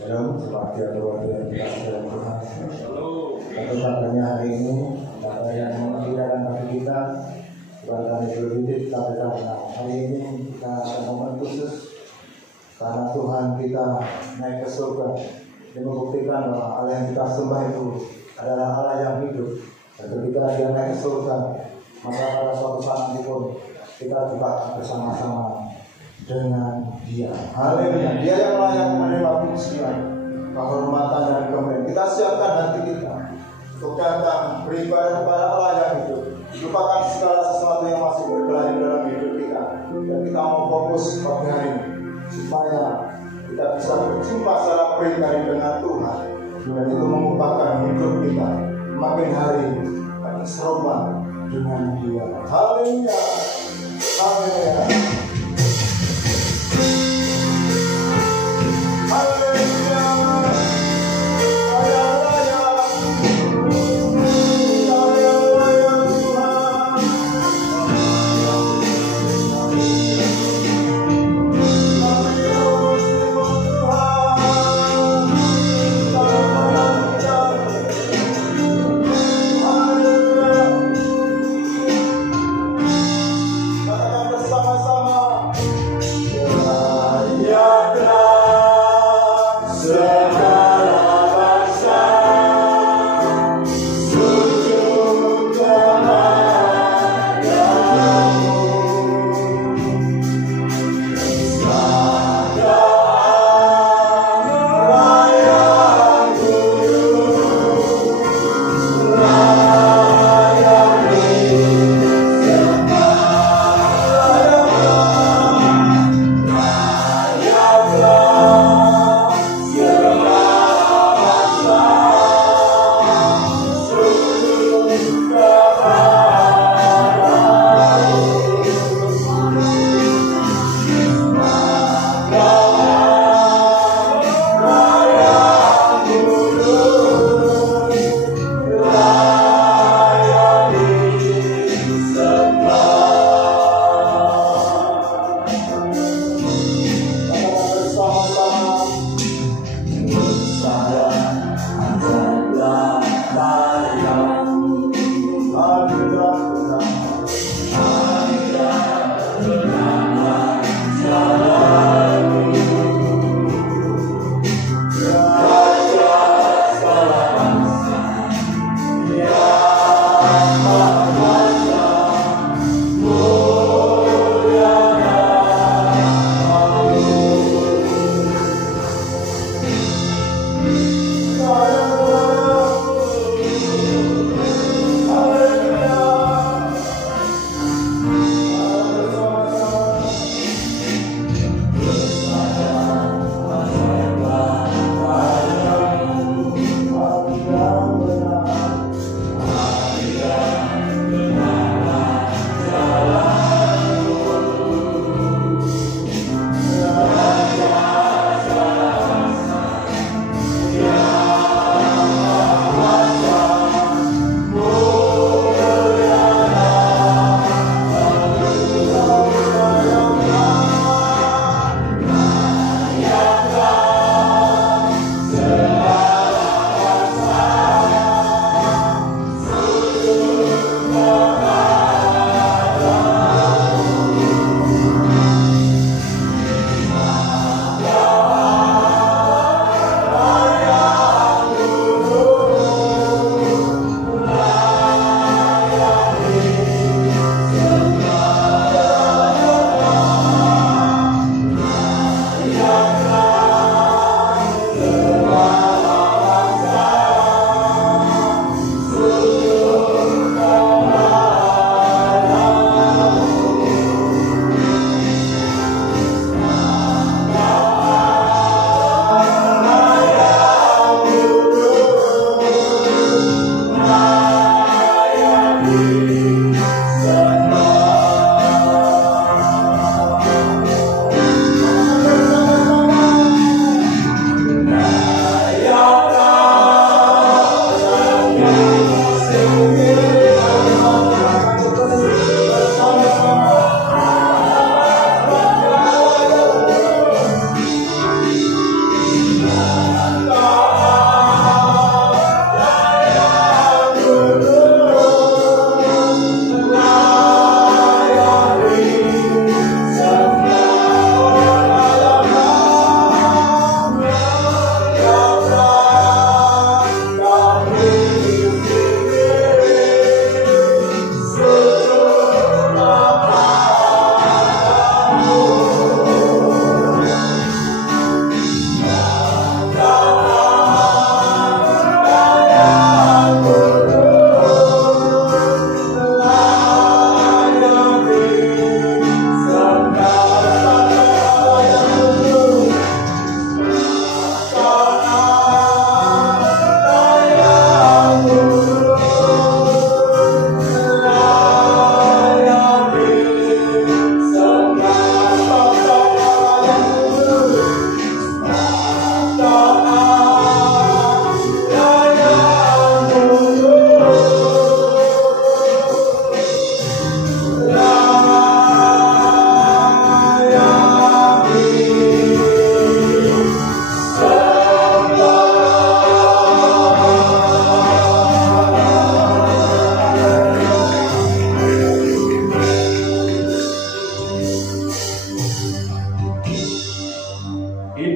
Dalam seperti luar biasa dalam Tuhan. Satu katanya hari ini kata yang menginspirasi bagi kita bukan berbidik tapi karena hari ini kita ada momen khusus karena Tuhan kita naik ke surga dan membuktikan bahwa Allah yang kita sembah itu adalah Allah yang hidup. Dan ketika dia naik ke surga, maka pada suatu saat nanti pun kita juga akan bersama-sama dengan dia. Haleluya. Dia yang layak menerima pujian, kehormatan dan kemuliaan. Kita siapkan hati kita untuk datang beribadah kepada Allah yang hidup. Lupakan segala sesuatu yang masih berkelahi dalam hidup kita. Dan kita mau fokus pada hari ini supaya kita bisa berjumpa secara pribadi dengan Tuhan. Dan itu mengubahkan hidup kita makin hari makin serupa dengan dia. Haleluya. Haleluya. Sama-sama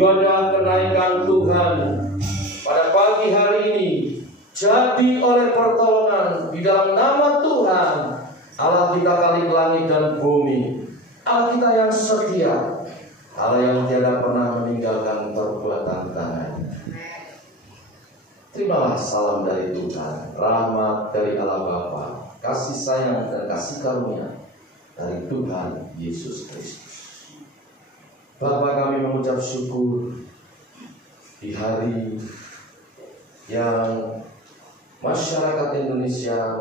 Ibadah kenaikan Tuhan pada pagi hari ini jadi oleh pertolongan di dalam nama Tuhan Allah kita Khalik langit dan bumi, Allah kita yang setia, Allah yang tidak pernah meninggalkan perbuatan tangan. Terimalah salam dari Tuhan, rahmat dari Allah Bapa, kasih sayang dan kasih karunia dari Tuhan Yesus Kristus. Bapa, kami mengucap syukur di hari yang masyarakat Indonesia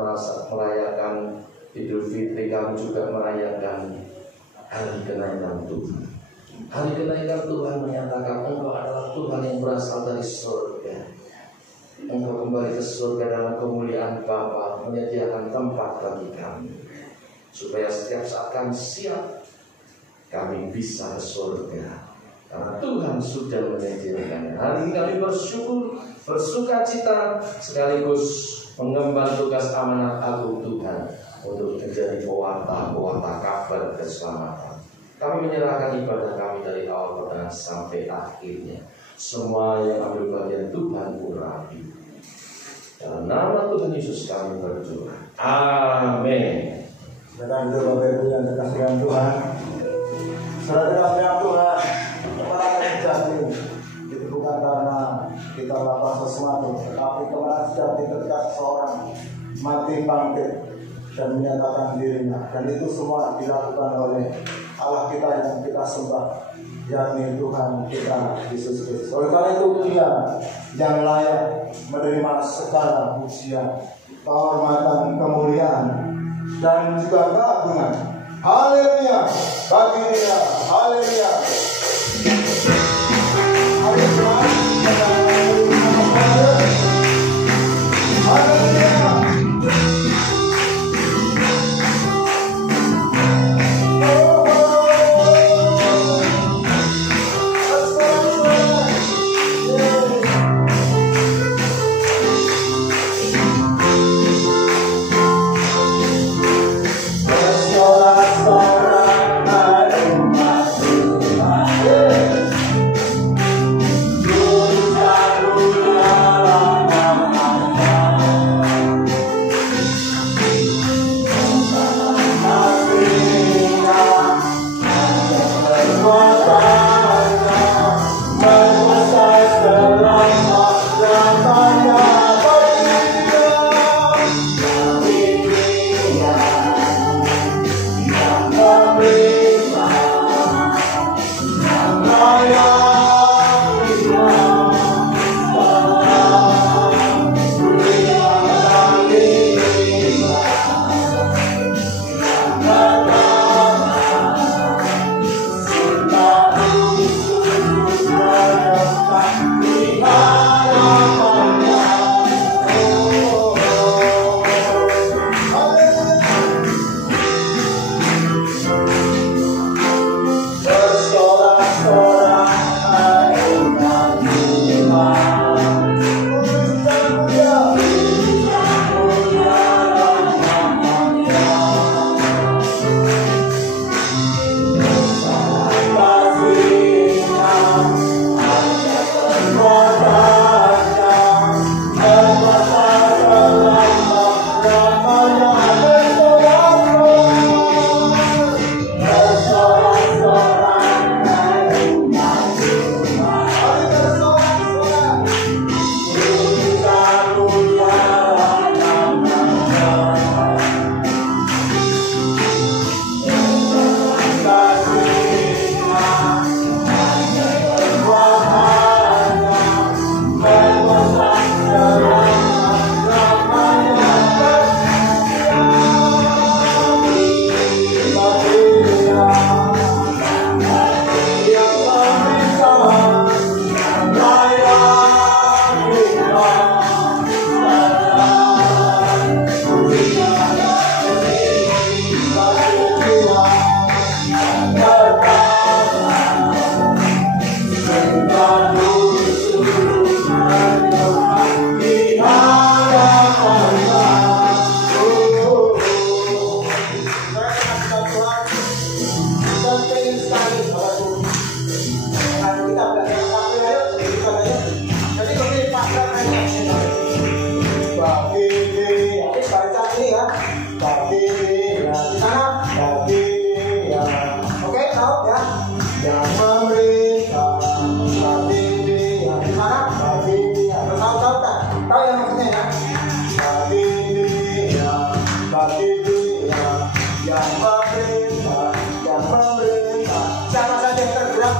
merayakan Idul Fitri, kami juga merayakan hari kenaikan Tuhan. Hari kenaikan Tuhan menyatakan Engkau adalah Tuhan yang berasal dari surga. Engkau kembali ke surga dalam kemuliaan Bapa, menyediakan tempat bagi kami, supaya setiap saat kami siap, kami bisa ke surga. Karena Tuhan sudah menyediakannya. Hari ini kami bersyukur, bersuka cita, sekaligus mengemban tugas amanat agung Tuhan untuk menjadi pewarta kabar keselamatan. Kami menyerahkan ibadah kami dari awal pertengahan sampai akhirnya. Semua yang ambil bagian Tuhan urapi. Dalam nama Tuhan Yesus kami berdoa. Amin. Dengan doa Bapak Ibu yang dikasihi Tuhan, saudara yang Tuhan, kemenangan sejati itu bukan karena kita melakukan sesuatu, tetapi kemenangan sejati ketika seseorang mati bangkit dan menyatakan dirinya, dan itu semua dilakukan oleh Allah kita yang kita sembah, yakni Tuhan kita Yesus Kristus. Oleh karena itu Dia yang layak menerima segala pujian, kehormatan, kemuliaan, dan juga keagungan. Haleluya bagi Dia. Haleluya. Haleluya. Haleluya.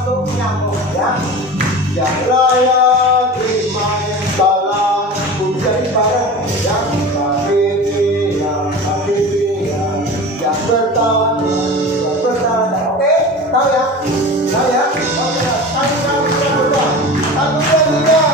untuk nyambung ya. Yang layak terima yang salah ujian bareng yang habibi yang bertahan. Oke, tahu ya? Tahu ya? Oke, aku berdoa. Aku berdoa.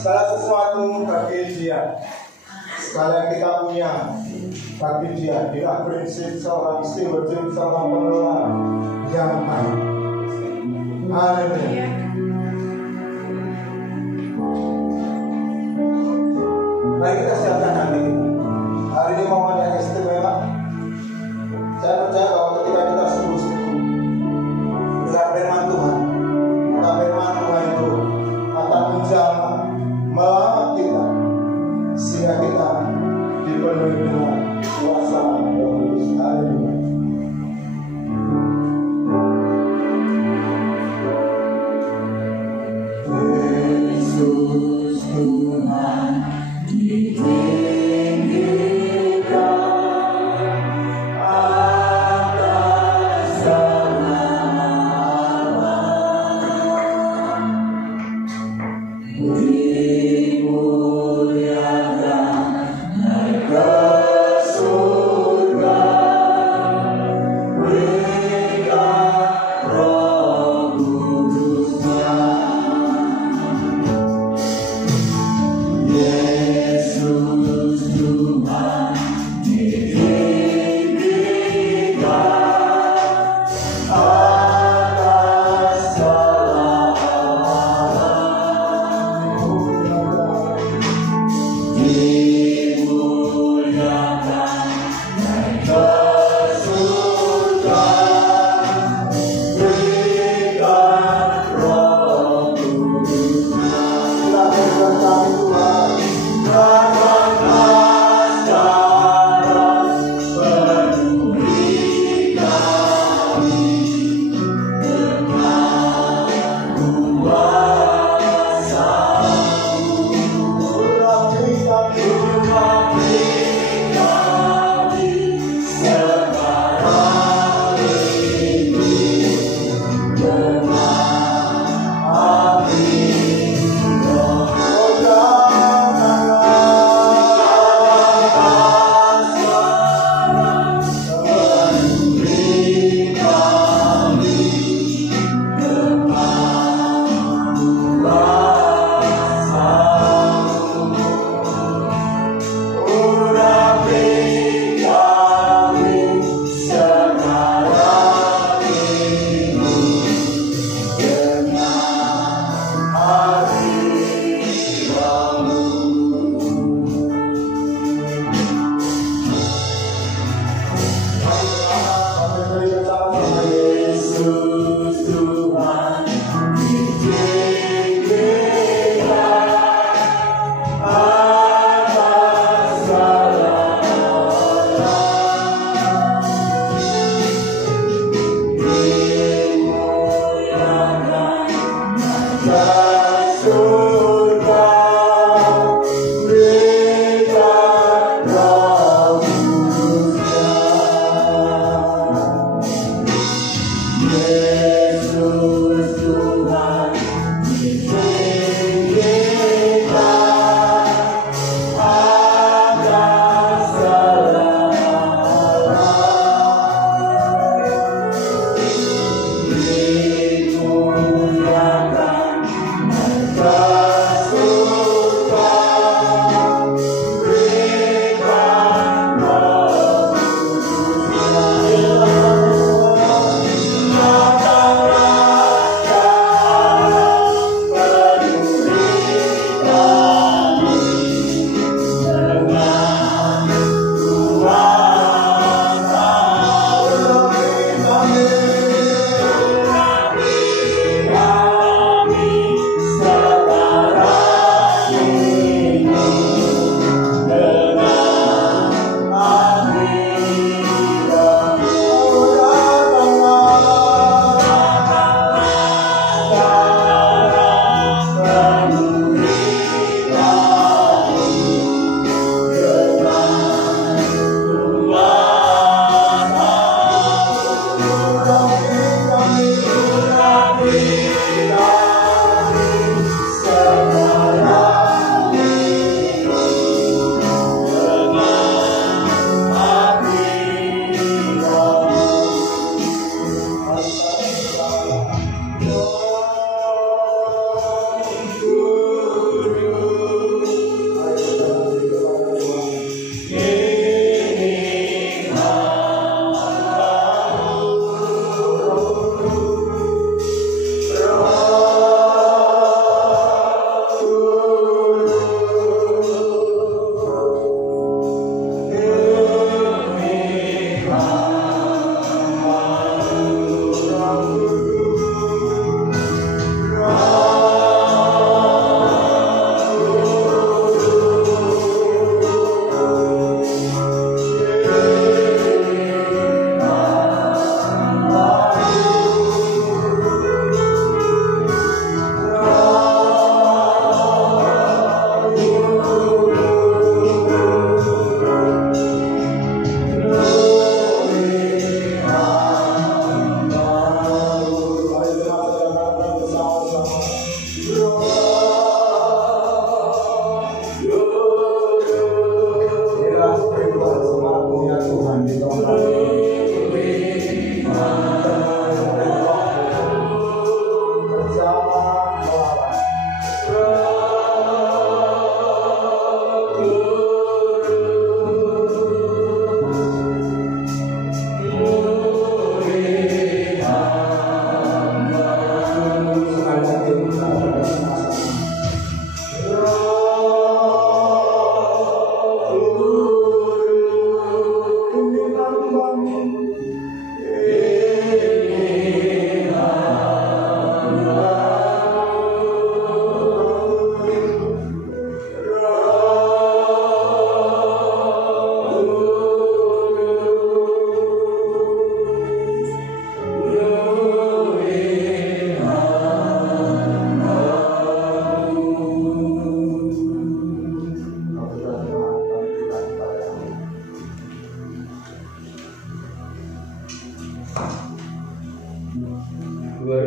Segala sesuatu bagi dia, segala yang kita punya bagi dia. Inilah prinsip seorang stewardship, seorang pengelola yang baik. Haleluya. Mari kita siapkan hati kita. Hari ini momen yang istimewa. Saya percaya bahwa ketika kita sungguh-sungguh dengan firman Tuhan, maka firman Tuhan itu akan menjamah melamar kita, sehingga kita dipenuhi dengan kuasa Roh Kudus. Haleluya.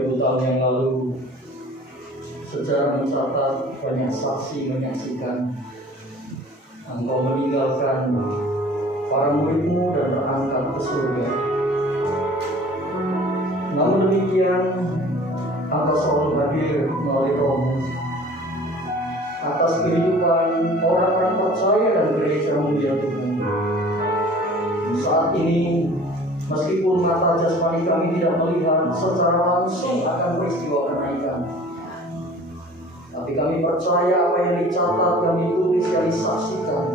2000 tahun yang lalu, sejarah mencatat banyak saksi menyaksikan Engkau meninggalkan para murid-Mu dan berangkat ke surga. Namun demikian, Engkau selalu hadir melalui Roh-Mu atas kehidupan orang-orang percaya dan gereja-Mu ya Tuhan. Saat ini, meskipun mata jasmani kami tidak melihat secara langsung akan peristiwa kenaikan, tapi kami percaya apa yang dicatat, yang ditulis, yang disaksikan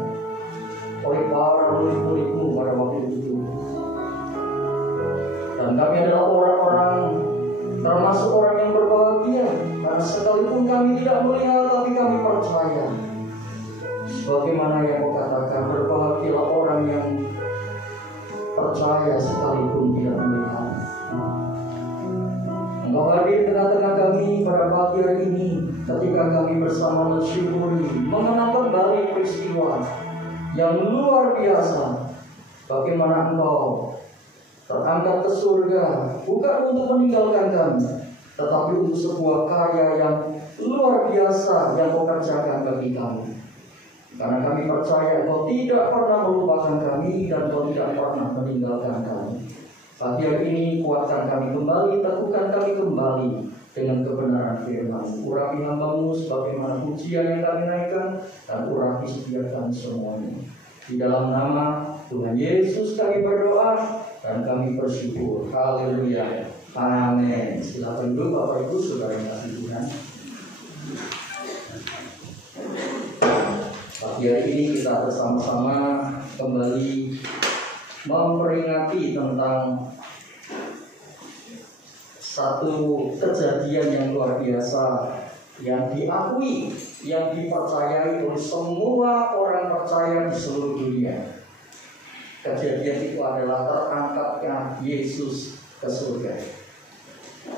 oleh para murid-murid-Mu pada waktu itu. Dan kami adalah orang-orang, termasuk orang yang berbahagia, karena sekalipun kami tidak melihat, tapi kami percaya. Sebagaimana yang Kau katakan, berbahagialah orang yang percaya sekalipun tidak melihat. Engkau hadir tengah-tengah kami pada pagi hari ini, ketika kami bersama mensyukuri, mengenang kembali peristiwa yang luar biasa. Bagaimana Engkau terangkat ke surga, bukan untuk meninggalkan kami, tetapi untuk sebuah karya yang luar biasa yang Kau kerjakan bagi kami. Karena kami percaya Engkau tidak pernah melupakan kami dan Engkau tidak pernah meninggalkan kami. Pagi hari ini kuatkan kami kembali, teguhkan kami kembali dengan kebenaran firman-Mu. Urapi hamba-Mu sebagaimana pujian yang kami naikkan, dan urapi setiap kami semuanya. Di dalam nama Tuhan Yesus kami berdoa dan kami bersyukur. Haleluya. Amin. Silakan duduk Bapak Ibu Saudara yang kasih Tuhan. Pagi hari ini kita bersama-sama kembali memperingati tentang satu kejadian yang luar biasa yang diakui, yang dipercayai oleh semua orang percaya di seluruh dunia. Kejadian itu adalah terangkatnya Yesus ke surga.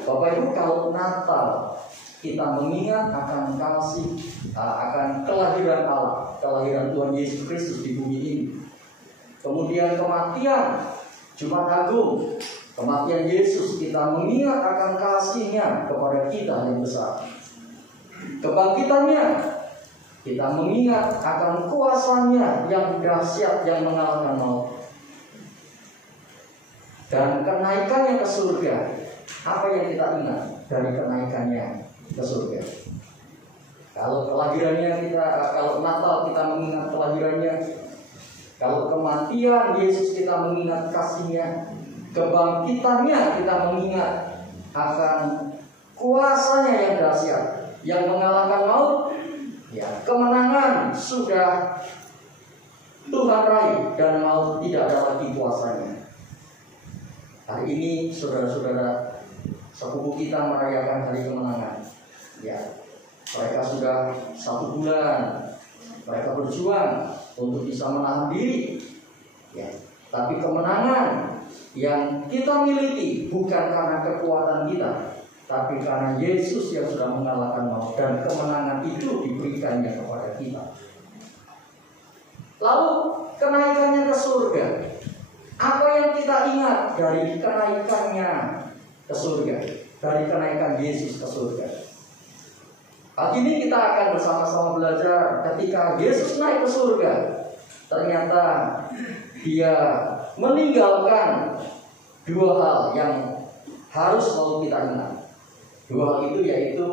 Bapak Ibu, kalau Natal kita mengingat akan kasih, akan kelahiran Allah, kelahiran Tuhan Yesus Kristus di bumi ini. Kemudian kematian Jumat Agung, kematian Yesus, kita mengingat akan kasih-Nya kepada kita yang besar. Kebangkitannya, kita mengingat akan kuasa-Nya yang dahsyat yang mengalahkan maut. Dan kenaikannya ke surga, apa yang kita ingat dari kenaikannya ke surga? Kalau kelahirannya kalau Natal kita mengingat kelahirannya, kalau kematian Yesus kita mengingat kasih-Nya, kebangkitannya kita mengingat akan kuasa-Nya yang dahsyat, yang mengalahkan maut. Ya, kemenangan sudah Tuhan raih dan maut tidak ada lagi kuasanya. Hari ini saudara-saudara sepupu kita merayakan hari kemenangan. Ya, mereka sudah 1 bulan mereka berjuang untuk bisa menahan diri. Ya, tapi kemenangan yang kita miliki bukan karena kekuatan kita, tapi karena Yesus yang sudah mengalahkan maut, dan kemenangan itu diberikannya kepada kita. Lalu kenaikannya ke surga. Apa yang kita ingat dari kenaikannya ke surga? Dari kenaikan Yesus ke surga. Pagi ini kita akan bersama-sama belajar ketika Yesus naik ke surga. Ternyata Dia meninggalkan 2 hal yang harus selalu kita ingat. 2 hal itu yaitu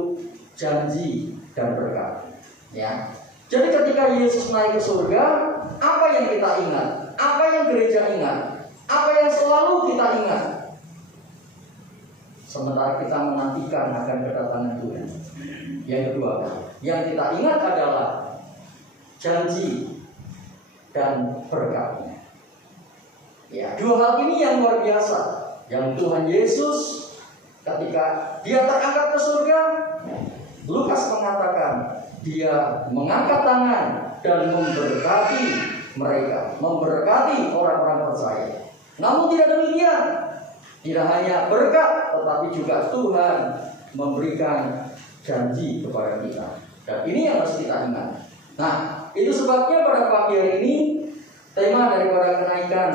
janji dan berkat. Ya. Jadi ketika Yesus naik ke surga, apa yang kita ingat? Apa yang gereja ingat? Apa yang selalu kita ingat? Sementara kita menantikan akan kedatangan Tuhan. Yang kedua, yang kita ingat adalah janji dan berkat-Nya. Ya, 2 hal ini yang luar biasa. Yang Tuhan Yesus ketika Dia terangkat ke surga, Lukas mengatakan Dia mengangkat tangan dan memberkati mereka, memberkati orang-orang percaya. Namun tidak demikian, tidak hanya berkat, tetapi juga Tuhan memberikan janji kepada kita. Dan ini yang harus kita ingat. Nah, itu sebabnya pada pagi hari ini tema daripada kenaikan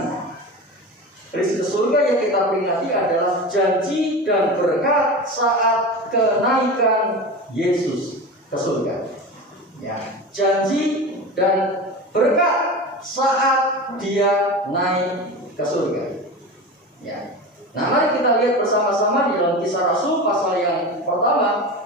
Risk ke surga yang kita peringati adalah janji dan berkat saat kenaikan Yesus ke surga. Ya, janji dan berkat saat dia naik ke surga. Ya. Nah, mari kita lihat bersama-sama di dalam Kisah Rasul pasal yang pertama,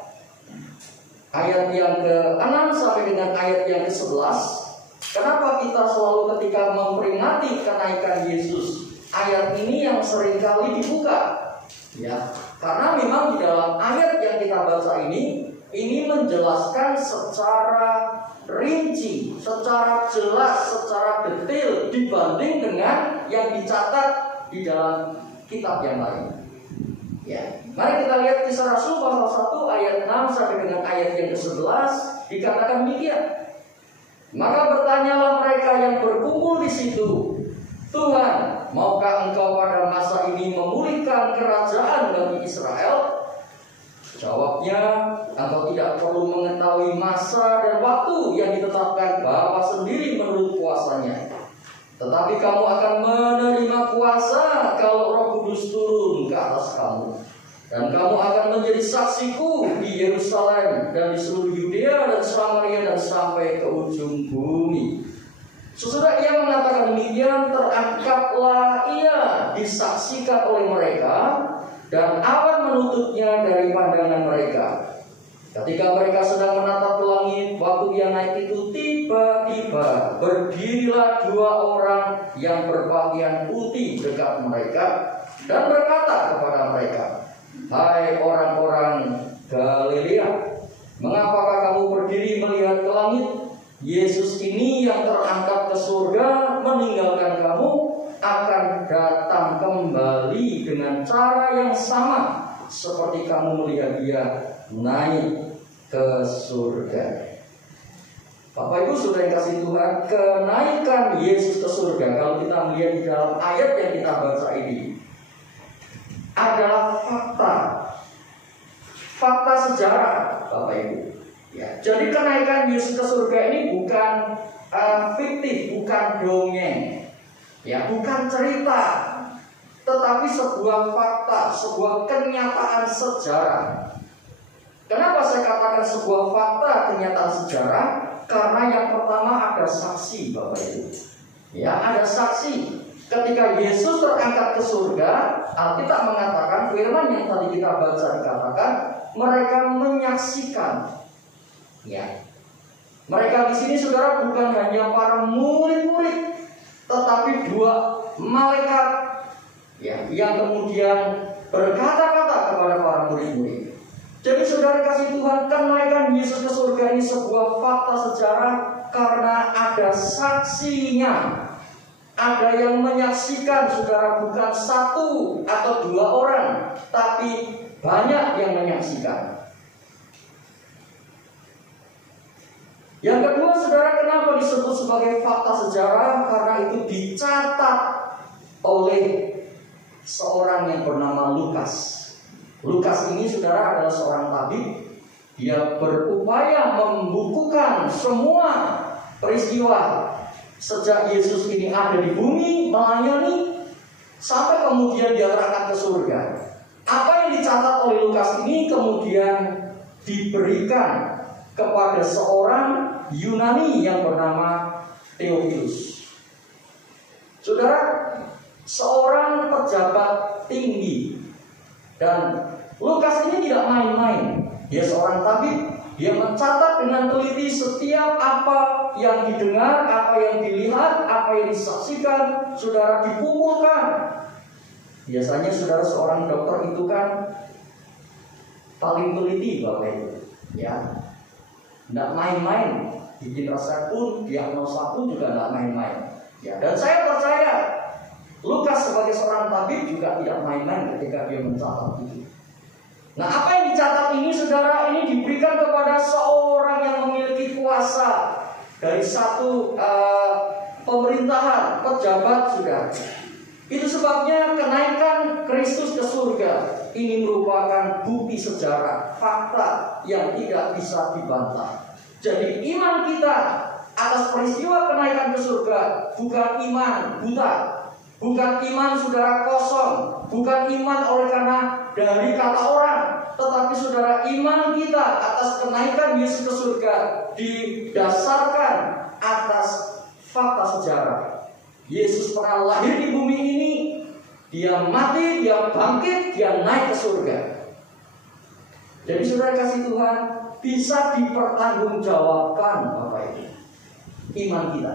ayat yang ke-6 sampai dengan ayat yang ke-11. Kenapa kita selalu ketika memperingati kenaikan Yesus, ayat ini yang seringkali dibuka? Ya, karena memang di dalam ayat yang kita baca ini menjelaskan secara rinci, secara jelas, secara detail dibanding dengan yang dicatat di dalam kitab yang lain. Ya, mari kita lihat Kisah Rasul pasal 1 ayat 6 sampai dengan ayat yang ke-11 dikatakan demikian. Maka bertanyalah mereka yang berkumpul di situ, Tuhan, maukah Engkau pada masa ini memulihkan kerajaan bagi Israel? Jawabnya, Engkau tidak perlu mengetahui masa dan waktu yang ditetapkan Bapa sendiri menurut kuasanya. Tetapi kamu akan menerima kuasa kalau Roh Kudus turun ke atas kamu. Dan kamu akan menjadi saksiku di Yerusalem dan di seluruh Yudea dan Samaria dan sampai ke ujung bumi. Sesudah ia mengatakan demikian, terangkatlah ia disaksikan oleh mereka, dan awan menutupnya dari pandangan mereka. Ketika mereka sedang menatap ke langit, waktu ia naik itu tiba-tiba berdirilah dua orang yang berpakaian putih dekat mereka dan berkata kepada mereka, hai orang-orang Galilea, mengapakah kamu berdiri melihat ke langit? Yesus ini yang terangkat ke surga meninggalkan kamu akan datang kembali dengan cara yang sama seperti kamu melihat dia naik ke surga. Bapak Ibu sudah yang kasih Tuhan, kenaikan Yesus ke surga, kalau kita melihat di dalam ayat yang kita baca ini, adalah fakta sejarah, Bapak Ibu. Ya, jadi kenaikan Yesus ke surga ini bukan fiktif, bukan dongeng, ya, bukan cerita, tetapi sebuah fakta, sebuah kenyataan sejarah. Kenapa saya katakan sebuah fakta kenyataan sejarah? Karena yang pertama ada saksi, Bapak Ibu. Ya, ada saksi. Ketika Yesus terangkat ke surga, Alkitab mengatakan, firman yang tadi kita baca dikatakan, mereka menyaksikan. Ya, mereka di sini, saudara, bukan hanya para murid-murid, tetapi dua malaikat, ya, yang kemudian berkata-kata kepada para murid-murid. Jadi saudara kasih Tuhan, kenaikan Yesus ke surga ini sebuah fakta sejarah karena ada saksinya. Ada yang menyaksikan, saudara, bukan satu atau dua orang, tapi banyak yang menyaksikan. Yang kedua, saudara, kenapa disebut sebagai fakta sejarah? Karena itu dicatat oleh seorang yang bernama Lukas. Lukas ini, saudara, adalah seorang tabib. Dia berupaya membukukan semua peristiwa sejak Yesus ini ada di bumi melayani sampai kemudian dia terangkat ke surga. Apa yang dicatat oleh Lukas ini kemudian diberikan kepada seorang Yunani yang bernama Theophilus. Saudara, seorang pejabat tinggi. Dan Lukas ini tidak main-main. Dia seorang tabib. Dia mencatat dengan teliti setiap apa yang didengar, apa yang dilihat, apa yang disaksikan, saudara, dikumpulkan. Biasanya saudara, seorang dokter itu kan paling teliti, Bapak Ibu. Ya, tidak main-main. Bikin resep pun, diagnosa pun juga tidak main-main. Ya, dan saya percaya Lukas sebagai seorang tabib juga tidak main-main ketika dia mencatat itu. Nah, apa yang dicatat ini, saudara, ini diberikan kepada seorang yang memiliki kuasa dari satu pemerintahan, pejabat, saudara. Itu sebabnya kenaikan Kristus ke surga ini merupakan bukti sejarah, fakta yang tidak bisa dibantah. Jadi iman kita atas peristiwa kenaikan ke surga bukan iman buta, Bukan iman saudara kosong, bukan iman oleh karena dari kata orang, tetapi saudara iman kita atas kenaikan Yesus ke surga didasarkan atas fakta sejarah. Yesus pernah lahir di bumi ini, dia mati, dia bangkit, dia naik ke surga. Jadi saudara kasih Tuhan, bisa dipertanggungjawabkan Bapak Ibu iman kita.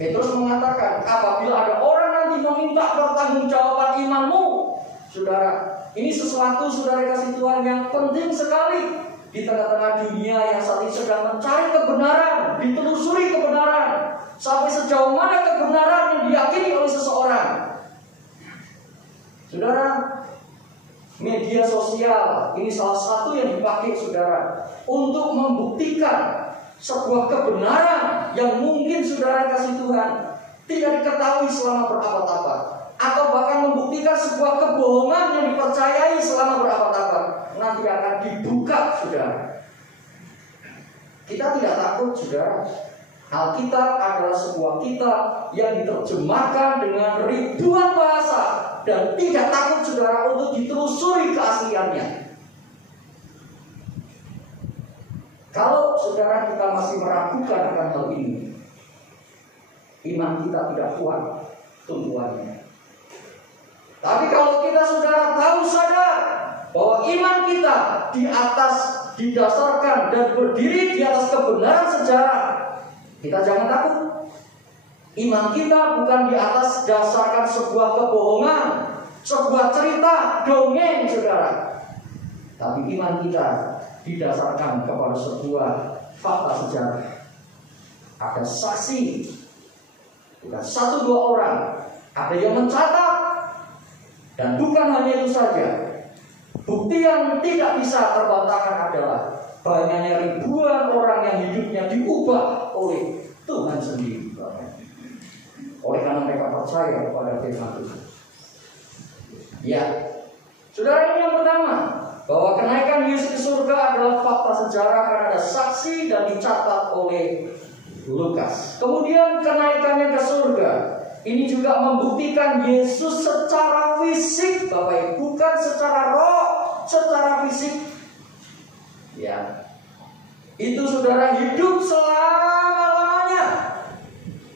Petrus mengatakan, apabila ada orang nanti meminta pertanggungjawaban imanmu, saudara, ini sesuatu saudara kasih Tuhan yang penting sekali di tengah-tengah dunia yang saat ini sedang mencari kebenaran, ditelusuri kebenaran, sampai sejauh mana kebenaran yang diyakini oleh seseorang. Saudara, media sosial ini salah satu yang dipakai saudara untuk membuktikan sebuah kebenaran yang mungkin saudara kasih Tuhan tidak diketahui selama berabad-abad, atau bahkan membuktikan sebuah kebohongan yang dipercayai selama berabad-abad nanti akan dibuka saudara. Kita tidak takut saudara. Alkitab adalah sebuah kitab yang diterjemahkan dengan ribuan bahasa dan tidak takut saudara untuk ditelusuri keasliannya. Kalau saudara kita masih meragukan akan hal ini, iman kita tidak kuat tumbuhannya. Tapi kalau kita saudara tahu sadar bahwa iman kita didasarkan dan berdiri di atas kebenaran sejarah, kita jangan takut. Iman kita bukan di atas dasarkan sebuah kebohongan, sebuah cerita, dongeng saudara. Tapi iman kita didasarkan kepada sebuah fakta sejarah. Ada saksi, bukan 1-2 orang, ada yang mencatat. Dan bukan hanya itu saja, bukti yang tidak bisa terbantahkan adalah banyaknya ribuan orang yang hidupnya diubah oleh Tuhan sendiri, oleh karena mereka percaya kepada firman Tuhan. Ya, saudara, ini yang pertama, bahwa kenaikan Yesus ke surga adalah fakta sejarah karena ada saksi dan dicatat oleh Lukas. Kemudian kenaikannya ke surga ini juga membuktikan Yesus secara fisik, Bapak Ibu, bukan secara roh, secara fisik. Ya, itu saudara hidup selama-lamanya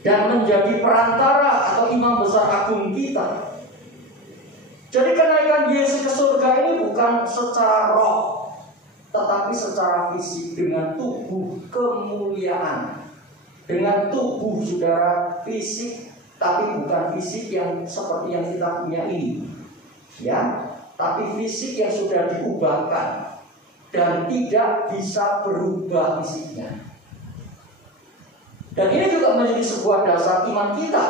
dan menjadi perantara atau imam besar agung kita. Jadi kenaikan Yesus ke surga ini bukan secara roh, tetapi secara fisik dengan tubuh kemuliaan. Dengan tubuh saudara fisik, tapi bukan fisik yang seperti yang kita punya ini, ya, tapi fisik yang sudah diubahkan dan tidak bisa berubah fisiknya. Dan ini juga menjadi sebuah dasar iman kita.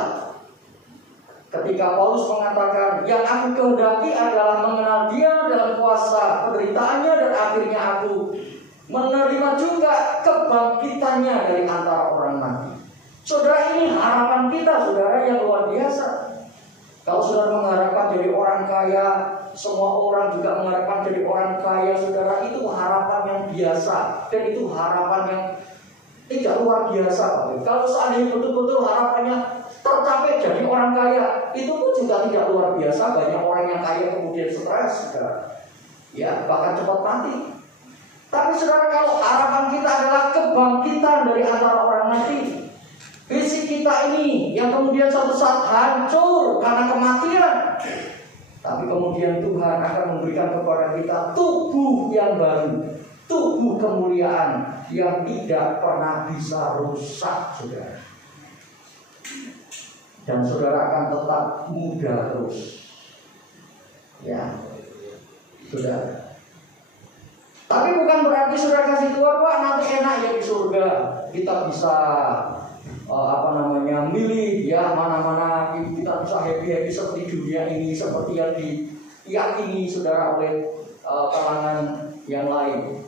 Ketika Paulus mengatakan, yang aku kehendaki adalah mengenal Dia dalam kuasa penderitaannya dan akhirnya aku menerima juga kebangkitannya dari antara orang mati. Saudara, ini harapan kita, saudara, yang luar biasa. Kalau saudara mengharapkan jadi orang kaya, semua orang juga mengharapkan jadi orang kaya, saudara, itu harapan yang biasa dan itu harapan yang tidak luar biasa. Kalau seandainya betul-betul harapannya tercapai jadi orang kaya, itu pun juga tidak luar biasa. Banyak orang yang kaya kemudian stres, saudara, ya, bahkan cepat mati. Tapi saudara, kalau harapan kita adalah kebangkitan dari antara orang mati, fisik kita ini yang kemudian suatu saat hancur karena kematian, tapi kemudian Tuhan akan memberikan kepada kita tubuh yang baru, tubuh kemuliaan yang tidak pernah bisa rusak, saudara. Dan saudara akan tetap muda terus, ya, saudara. Tapi bukan berarti saudara kasih Tuhan, wah nanti enak ya di surga, kita bisa milih ya mana-mana, kita bisa happy seperti dunia ini, seperti yang diyakini saudara oleh kalangan yang lain.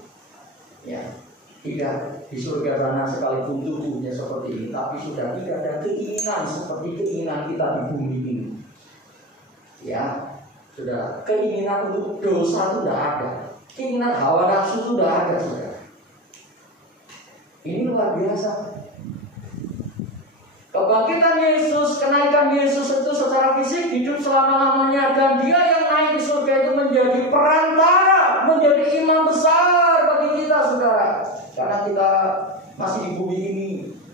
Ya, tidak, di surga sana sekalipun tubuhnya seperti ini, tapi sudah tidak ada keinginan seperti keinginan kita di bumi ini. Ya, sudah, keinginan untuk dosa itu tidak ada. Keinginan hawa nafsu itu sudah ada, saudara. Ini luar biasa. Kebangkitan Yesus, kenaikan Yesus itu secara fisik hidup selama-lamanya, dan Dia yang naik ke surga itu menjadi perantara, menjadi imam besar bagi kita, saudara. Karena kita masih di bumi ini,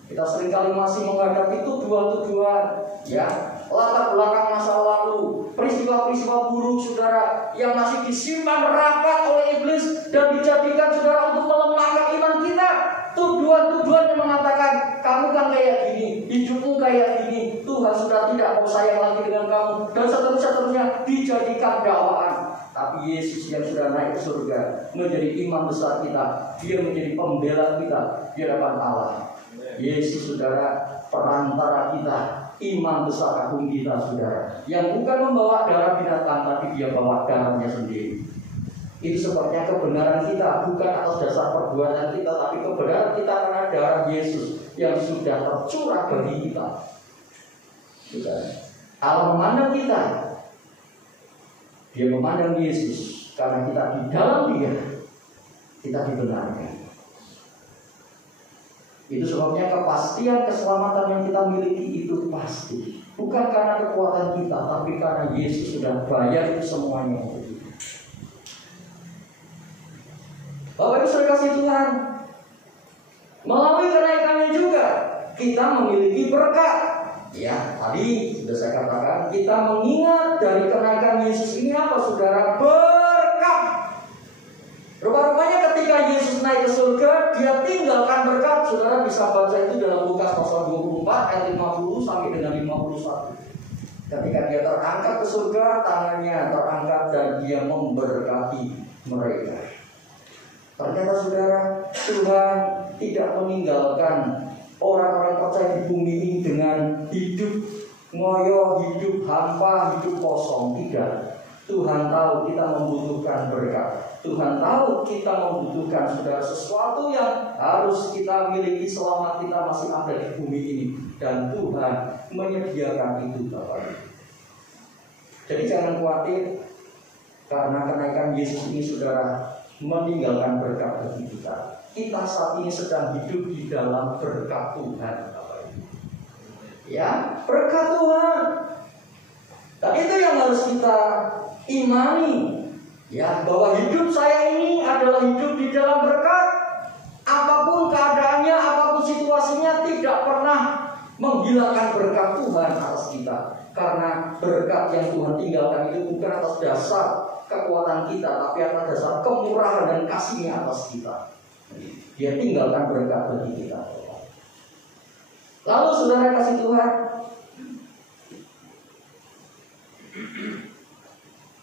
kita seringkali masih menghadapi tuduhan-tuduhan, ya, latar belakang masa lalu, peristiwa-peristiwa buruk, saudara, yang masih disimpan rapat oleh iblis dan dijadikan, saudara, untuk melemahkan iman kita. Tuduhan-tuduhan yang mengatakan kamu kan kayak gini, hidupmu kayak gini, Tuhan sudah tidak mau sayang lagi dengan kamu, dan seterusnya dijadikan dakwaan. Tapi Yesus yang sudah naik ke surga menjadi imam besar kita, Dia menjadi pembela kita di hadapan Allah. Yesus, saudara, perantara kita, imam besar agung kita, saudara, yang bukan membawa darah binatang, tapi Dia bawa darahnya sendiri. Itu sebabnya kebenaran kita bukan atas dasar perbuatan kita, tapi kebenaran kita karena darah Yesus yang sudah tercurah bagi kita. Allah memandang kita, Dia memandang Yesus, karena kita di dalam Dia, kita dibenarkan. Itu sebabnya kepastian keselamatan yang kita miliki itu pasti, bukan karena kekuatan kita, tapi karena Yesus sudah bayar itu semuanya. Bapak Ibu saudara kasih Tuhan, melalui kenaikannya juga kita memiliki berkat. Ya, tadi sudah saya katakan, kita mengingat dari kenaikan Yesus ini apa, saudara? Berkat. Rupa-rupanya ketika Yesus naik ke surga, Dia tinggalkan berkat. Saudara bisa baca itu dalam Lukas pasal 24 ayat 50 sampai dengan 51. Ketika Dia terangkat ke surga, tangannya terangkat dan Dia memberkati mereka. Ternyata, saudara, Tuhan tidak meninggalkan orang-orang percaya di bumi ini dengan hidup ngoyo, hidup hampa, hidup kosong. Tidak. Tuhan tahu kita membutuhkan berkat. Tuhan tahu kita membutuhkan, saudara, sesuatu yang harus kita miliki selama kita masih ada di bumi ini. Dan Tuhan menyediakan itu, Bapak. Jadi jangan khawatir, karena kenaikan Yesus ini, saudara, meninggalkan berkat bagi kita. Kita saat ini sedang hidup di dalam berkat Tuhan, Bapak Ibu. Ya, berkat Tuhan. Dan itu yang harus kita imani. Ya, bahwa hidup saya ini adalah hidup di dalam berkat. Apapun keadaannya, apapun situasinya, tidak pernah menghilangkan berkat Tuhan atas kita. Karena berkat yang Tuhan tinggalkan itu bukan atas dasar kekuatan kita, tapi atas dasar kemurahan dan kasih-Nya atas kita. Dia tinggalkan berkat bagi kita. Lalu saudara kasih Tuhan,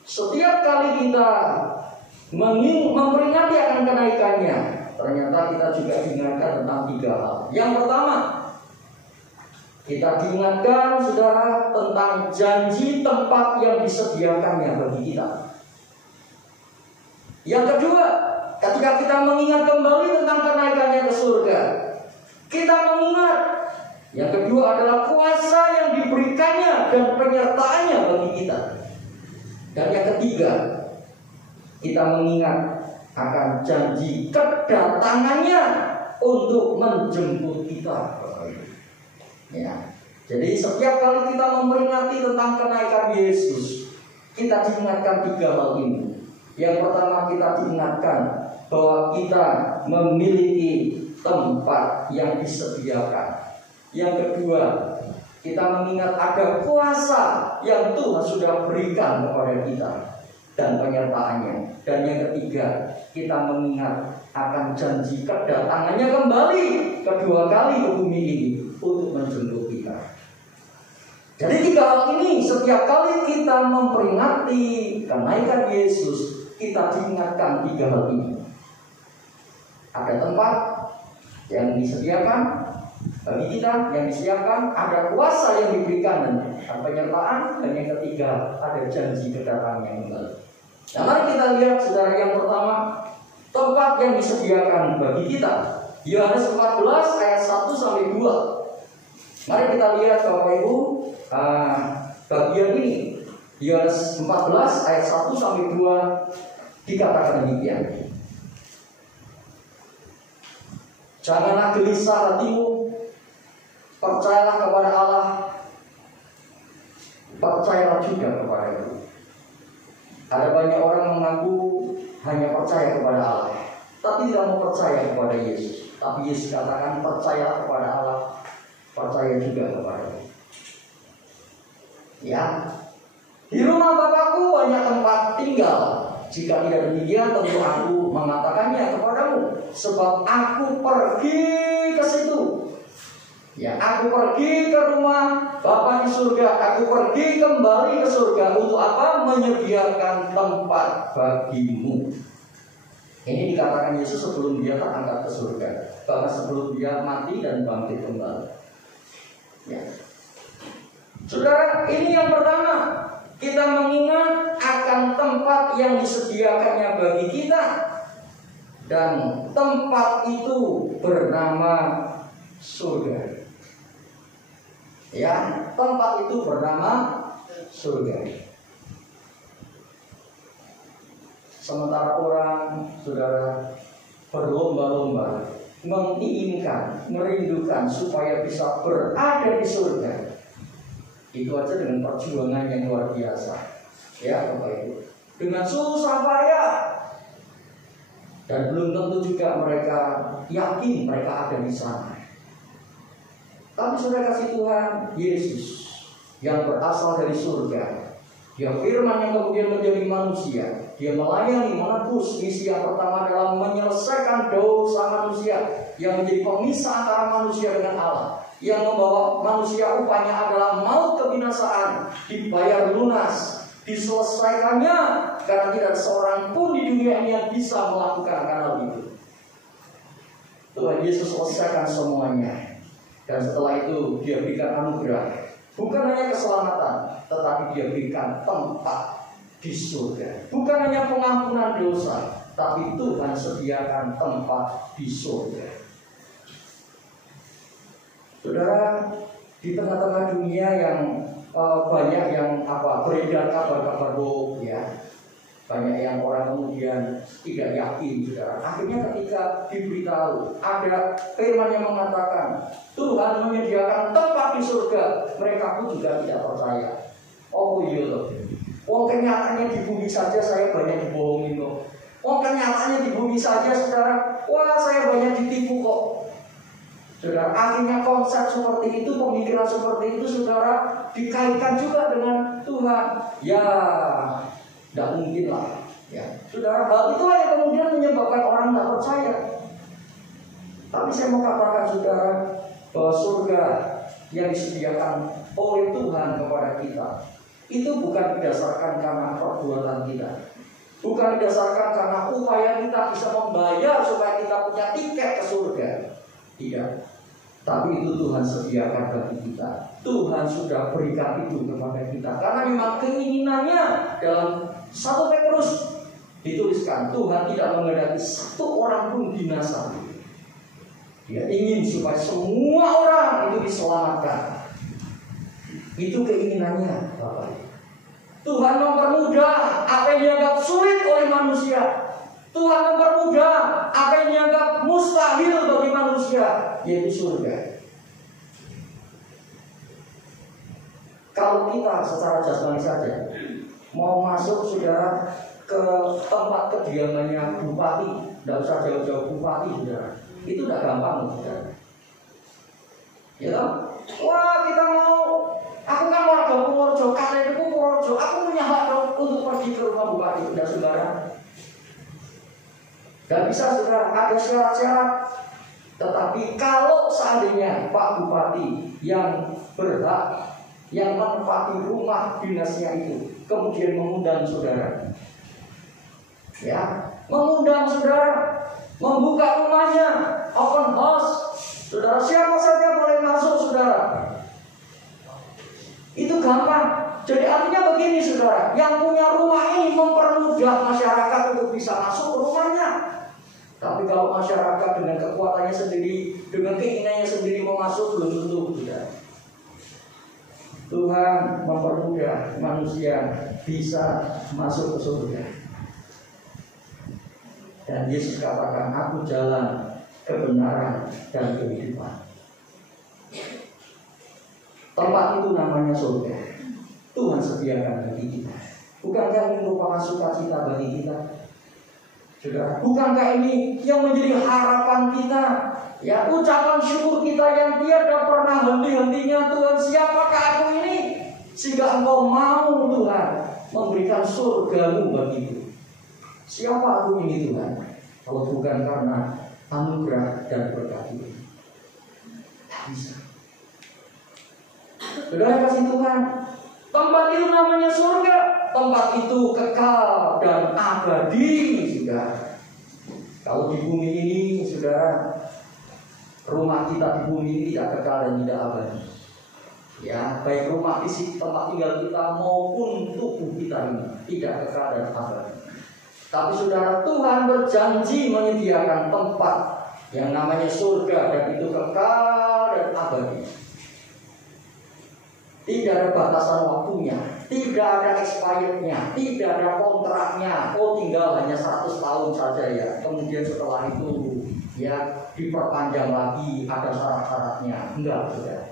setiap kali kita memperingati akan kenaikannya, ternyata kita juga diingatkan tentang 3 hal. Yang pertama, kita diingatkan, saudara, tentang janji tempat yang disediakannya bagi kita. Yang kedua, ketika kita mengingat kembali tentang kenaikannya ke surga, kita mengingat yang kedua adalah kuasa yang diberikannya dan penyertaannya bagi kita. Dan yang ketiga, kita mengingat akan janji kedatangannya untuk menjemput kita. Ya. Jadi setiap kali kita memperingati tentang kenaikan Yesus, kita diingatkan 3 hal ini. Yang pertama, kita diingatkan bahwa kita memiliki tempat yang disediakan. Yang kedua, kita mengingat ada kuasa yang Tuhan sudah berikan kepada kita dan penyertaannya. Dan yang ketiga, kita mengingat akan janji kedatangannya kembali kedua kali ke bumi ini untuk menjemput kita. Jadi 3 hal ini setiap kali kita memperingati kenaikan Yesus, kita diingatkan 3 hal ini. Ada tempat yang disediakan bagi kita, yang disediakan, ada kuasa yang diberikan dan penyertaan, dan yang ketiga ada janji kedatangannya kembali. Nah, mari kita lihat, saudara, yang pertama, tempat yang disediakan bagi kita. Yohanes 14 ayat 1 sampai 2. Mari kita lihat, Bapak Ibu, bagian ini. Yohanes 14 ayat 1 sampai 2 dikatakan demikian. Janganlah gelisah hatimu, percayalah kepada Allah, percayalah juga kepada Dia. Ada banyak orang mengaku hanya percaya kepada Allah, tapi tidak mau percaya kepada Yesus. Tapi Yesus katakan percayalah kepada Allah, percaya juga kepada Dia. Ya, di rumah Bapakku banyak tempat tinggal. Jika tidak demikian, tentu aku mengatakannya kepadamu, sebab aku pergi ke situ. Ya, aku pergi ke rumah Bapa di surga. Aku pergi kembali ke surga untuk apa? Menyediakan tempat bagimu. Ini dikatakan Yesus sebelum dia terangkat ke surga, bahkan sebelum dia mati dan bangkit kembali. Ya. Saudara, ini yang pertama. Kita mengingat akan tempat yang disediakannya bagi kita. Dan tempat itu bernama surga. Ya, tempat itu bernama surga. Sementara orang, saudara, berlomba-lomba menginginkan, merindukan supaya bisa berada di surga. Itu aja dengan perjuangan yang luar biasa. Ya, Bapak Ibu. Dengan susah payah. Dan belum tentu juga mereka yakin mereka ada di sana. Tapi saudara kasih Tuhan, Yesus yang berasal dari surga, Dia firman yang kemudian menjadi manusia. Dia melayani, menebus. Misi yang pertama adalah menyelesaikan dosa manusia, yang menjadi pemisah antara manusia dengan Allah, yang membawa manusia upahnya adalah maut kebinasaan, dibayar lunas, diselesaikannya, karena tidak seorang pun di dunia ini yang bisa melakukan hal itu. Tuhan Yesus selesaikan semuanya. Dan setelah itu Dia berikan anugerah. Bukan hanya keselamatan, tetapi Dia berikan tempat di surga. Bukan hanya pengampunan dosa, tapi Tuhan sediakan tempat di surga. Saudara, di tengah-tengah dunia yang banyak yang beredar kabar-kabar bohong, ya, banyak yang orang kemudian tidak yakin, saudara. Akhirnya ketika diberitahu ada firman yang mengatakan Tuhan menyediakan tempat di surga, mereka pun juga tidak percaya. Oh iya loh, kenyataannya di bumi saja saya banyak dibohongin loh. Kenyataannya di bumi saja, saudara, wah saya banyak ditipu kok. Saudara, akhirnya konsep seperti itu, pemikiran seperti itu, saudara, dikaitkan juga dengan Tuhan. Ya, tidak mungkin lah. Ya, saudara, hal itulah yang kemudian menyebabkan orang tidak percaya. Tapi saya mau katakan, saudara, bahwa surga yang disediakan oleh Tuhan kepada kita itu bukan didasarkan karena perbuatan kita, bukan didasarkan karena upaya kita bisa membayar supaya kita punya tiket ke surga. Tidak. Tapi itu Tuhan sediakan bagi kita. Tuhan sudah berikan itu kepada kita. Karena memang keinginannya dalam 1 Petrus dituliskan, Tuhan tidak menghendaki satu orang pun binasa. Dia ingin supaya semua orang itu diselamatkan. Itu keinginannya, Bapak. Tuhan mempermudah apa yang dianggap sulit oleh manusia. Tuhan mempermudah apa yang dianggap mustahil bagi manusia, yaitu surga. Kalau kita secara jasmani saja mau masuk, saudara, ke tempat kediamannya bupati, tidak usah jauh-jauh bupati, saudara, itu tidak gampang, saudara. Ya toh? Wah, kita mau, aku kan warga Purworejo, KTP Purworejo, aku punya hak untuk pergi ke rumah bupati, tidak, saudara. Gak bisa, saudara, ada syarat-syarat. Tetapi kalau seandainya Pak Bupati yang berhak, yang menempati rumah dinasnya itu, kemudian mengundang saudara, ya, mengundang saudara, membuka rumahnya, open house, saudara, siapa saja boleh masuk, saudara. Itu gampang. Jadi artinya begini, saudara, yang punya rumah ini mempermudah masyarakat untuk bisa masuk ke rumahnya. Tapi kalau masyarakat dengan kekuatannya sendiri, dengan keinginannya sendiri mau masuk, belum tentu, saudara. Tuhan mempermudah manusia bisa masuk ke surga. Dan Yesus katakan, aku jalan, kebenaran, dan kehidupan. Tempat itu namanya surga. Tuhan sediakan bagi kita. Bukankah ini merupakan sukacita bagi kita? Saudara, bukankah ini yang menjadi harapan kita? Ya, ucapan syukur kita yang tiada pernah henti-hentinya. Tuhan, siapakah aku ini? Sehingga Engkau mau Tuhan memberikan surga-Mu bagiku. Siapa aku ini Tuhan? Kalau bukan karena anugerah dan berkat itu. Tak bisa. Saudara kasih Tuhan, tempat itu namanya surga. Tempat itu kekal dan abadi, saudara. Kalau di bumi ini, saudara, rumah kita di bumi ini tidak kekal dan tidak abadi. Ya, baik rumah fisik tempat tinggal kita maupun tubuh kita ini tidak kekal dan abadi. Tapi saudara, Tuhan berjanji menyediakan tempat yang namanya surga dan itu kekal dan abadi. Tidak ada batasan waktunya, tidak ada expirednya, tidak ada kontraknya. Oh, tinggal hanya 100 tahun saja ya. Kemudian setelah itu ya diperpanjang lagi, ada syarat-syaratnya. Enggak, saudara.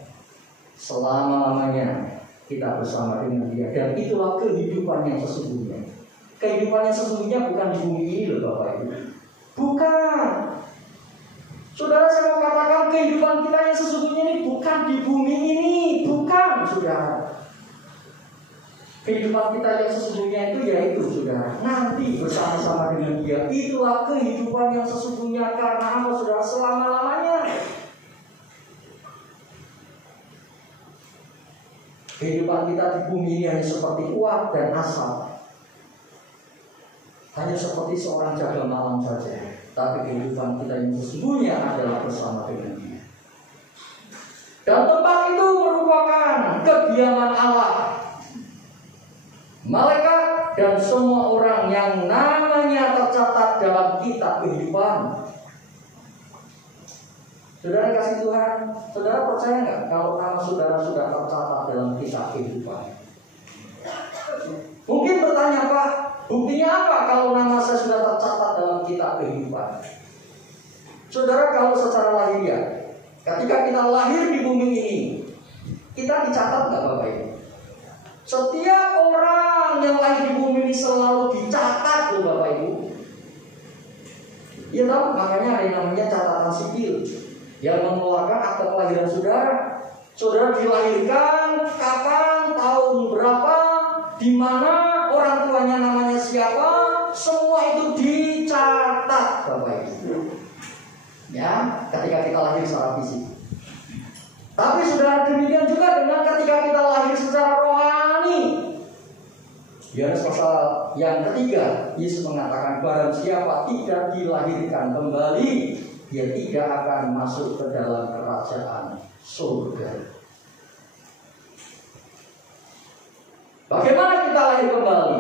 Selama-lamanya kita bersama dengan Dia, dan itulah kehidupan yang sesungguhnya. Kehidupan yang sesungguhnya bukan di bumi ini loh Bapak Ibu. Bukan. Saudara, saya mau katakan kehidupan kita yang sesungguhnya ini bukan di bumi ini. Bukan, saudara. Kehidupan kita yang sesungguhnya itu yaitu, saudara, nanti bersama-sama dengan Dia. Itulah kehidupan yang sesungguhnya. Karena apa, saudara? Selama-lamanya. Kehidupan kita di bumi ini hanya seperti uap dan asap. Hanya seperti seorang jaga malam saja. Tapi kehidupan kita yang sesungguhnya adalah bersama dengan Dia. Dan tempat itu merupakan kediaman Allah. Malaikat dan semua orang yang namanya tercatat dalam kitab kehidupan. Saudara kasih Tuhan, saudara percaya nggak kalau nama saudara sudah tercatat dalam kitab kehidupan? Mungkin bertanya, Pak, buktinya apa kalau nama saya sudah tercatat dalam kitab kehidupan? Saudara, kalau secara lahiriah, ketika kita lahir di bumi ini, kita dicatat nggak Bapak Ibu? Setiap orang yang lahir di bumi ini selalu dicatat loh Bapak Ibu. Ya tahu, makanya ada yang namanya catatan sipil yang mengeluarkan akte kelahiran saudara. Saudara dilahirkan kapan, tahun berapa, di mana, orang tuanya namanya siapa, semua itu dicatat Bapak Ibu. Ya, ketika kita lahir secara fisik. Tapi saudara, demikian juga dengan ketika kita lahir secara rohani. Yohanes pasal yang ketiga, Yesus mengatakan barang siapa tidak dilahirkan kembali, dia tidak akan masuk ke dalam kerajaan surga. Bagaimana kita lahir kembali?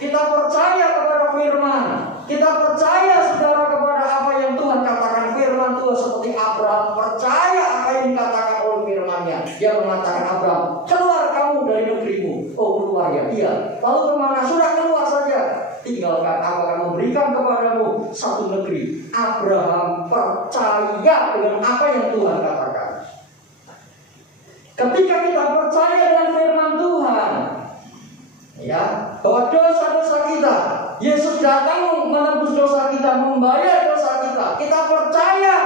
Kita percaya kepada firman. Kita percaya saudara kepada apa yang Tuhan katakan. Firman Tuhan seperti Abraham percaya apa yang dikatakan oleh firman-Nya. Dia mengatakan, Abraham, keluar kamu dari negerimu. Oh, keluar ya? Iya. Lalu kemana? Sudah keluar saja. Tinggalkan, aku akan memberikan kepadamu satu negeri. Abraham percaya dengan apa yang Tuhan katakan. Ketika kita percaya dengan firman Tuhan, ya, bahwa dosa-dosa kita, Yesus datang menebus dosa kita, membayar dosa kita. Kita percaya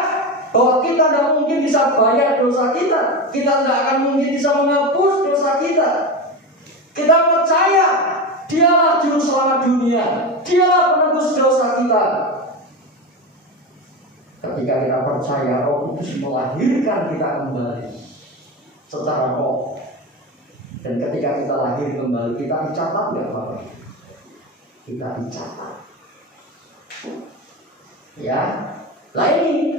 bahwa kita tidak mungkin bisa bayar dosa kita. Kita tidak akan mungkin bisa menebus dosa kita. Kita percaya Dialah juru selamat dunia, Dialah penebus dosa kita. Ketika kita percaya, Roh Kudus melahirkan kita kembali secara roh. Dan ketika kita lahir kembali, kita dicatat nggak Bapak? Kita dicatat. Ya, lah ini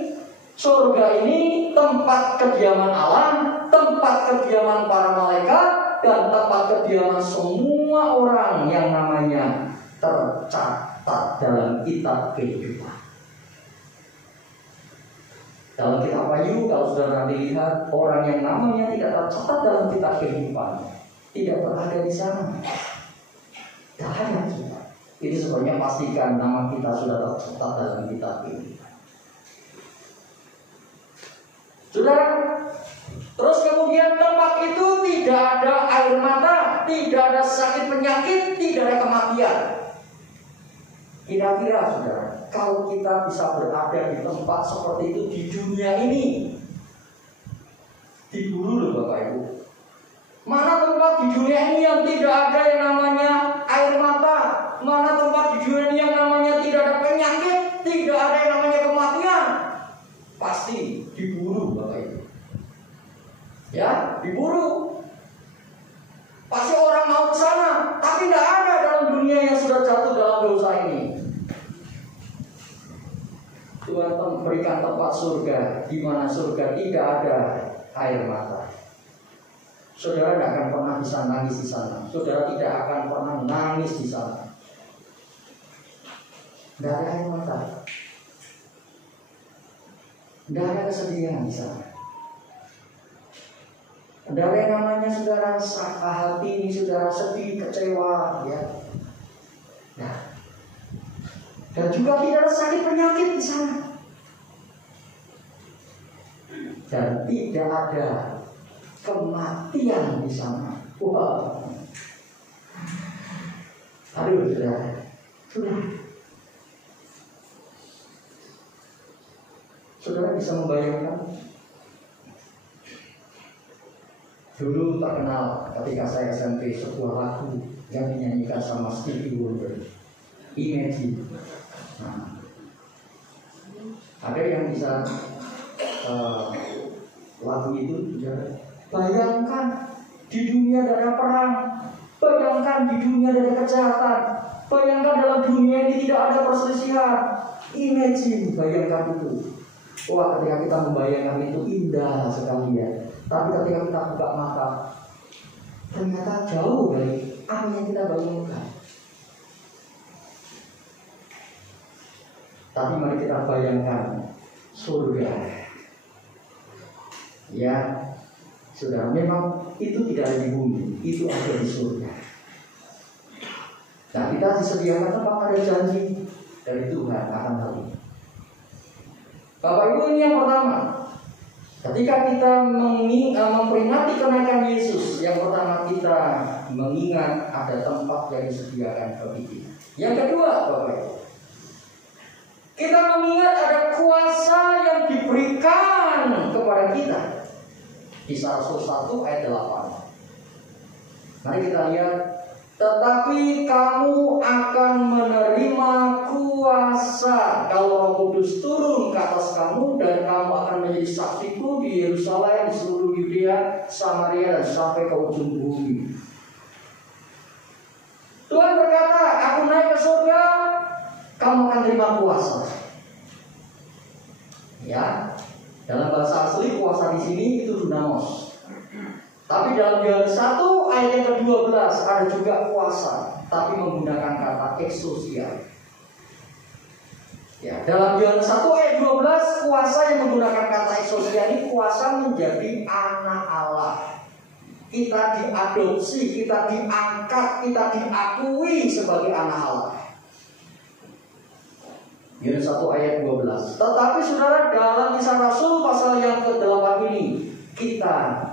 surga ini tempat kediaman Allah, tempat kediaman para malaikat, dan tempat kediaman semua orang yang namanya tercatat dalam kitab kehidupan. Dalam kitab Wahyu, kalau saudara nanti lihat, orang yang namanya tidak tercatat dalam kitab kehidupan tidak berada di sana. Tidak ada kita. Itu sebenarnya pastikan nama kita sudah tercatat dalam kitab kehidupan. Saudara, terus kemudian tempat itu Kira-kira saudara, kalau kita bisa berada di tempat seperti itu di dunia ini, diburu loh Bapak Ibu. Mana tempat di dunia ini yang tidak ada yang namanya air mata? Mana tempat di dunia ini yang namanya tidak ada penyakit, tidak ada yang namanya kematian? Pasti diburu Bapak Ibu. Ya, diburu. Pasti orang mau ke sana, tapi tidak ada dalam dunia yang sudah jatuh dalam dosa ini. Tuhan berikan tempat surga, di mana surga tidak ada air mata. Saudara tidak akan pernah bisa nangis di sana. Saudara tidak akan pernah nangis di sana. Tidak ada air mata. Tidak ada kesedihan di sana. Tidak ada yang namanya saudara sakit hati ini, saudara sedih, kecewa, ya. Nah, dan juga tidak ada sakit penyakit di sana. Dan tidak ada kematian di sana. Wah. Aduh, saudara. Saudara bisa membayangkan? Dulu terkenal ketika saya SMP sebuah lagu yang dinyanyikan sama Stevie Wonder, Imagine. Nah, ada yang bisa lagu itu, bayangkan di dunia ada perang, bayangkan di dunia ada kejahatan, bayangkan dalam dunia ini tidak ada perselisihan. Imagine, bayangkan itu. Wah, ketika kita membayangkan itu indah sekali ya. Tapi ketika kita buka mata, ternyata jauh dari apa yang kita bayangkan. Tapi mari kita bayangkan surga. Ya, sudah memang itu tidak ada di bumi, itu ada di surga. Nah, kita disediakan tempat, ada janji dari Tuhan akan hal ini. Bapak Ibu, ini yang pertama. Ketika kita memperingati kenaikan Yesus, yang pertama kita mengingat ada tempat yang disediakan bagi kita. Yang kedua, Bapak Ibu, kita mengingat ada kuasa yang diberikan kepada kita. Kisah Rasul 1 ayat 8. Mari kita lihat. Tetapi kamu akan menerima kuasa kalau Roh Kudus turun ke atas kamu, dan kamu akan menjadi saksiku di Yerusalem, di seluruh Yudea, Samaria, dan sampai ke ujung bumi. Tuhan berkata, aku naik ke surga, kamu akan terima kuasa. Ya, dalam bahasa asli kuasa di sini itu dunamos. Tapi dalam Yohanes 1 ayat yang ke-12 ada juga kuasa, tapi menggunakan kata ekousia. Ya, dalam Yohanes 1 ayat 12 kuasa yang menggunakan kata ekousia ini kuasa menjadi anak Allah. Kita diadopsi, kita diangkat, kita diakui sebagai anak Allah. Yohanes 1 ayat 12. Tetapi saudara, dalam Kisah Rasul pasal yang ke-8 ini kita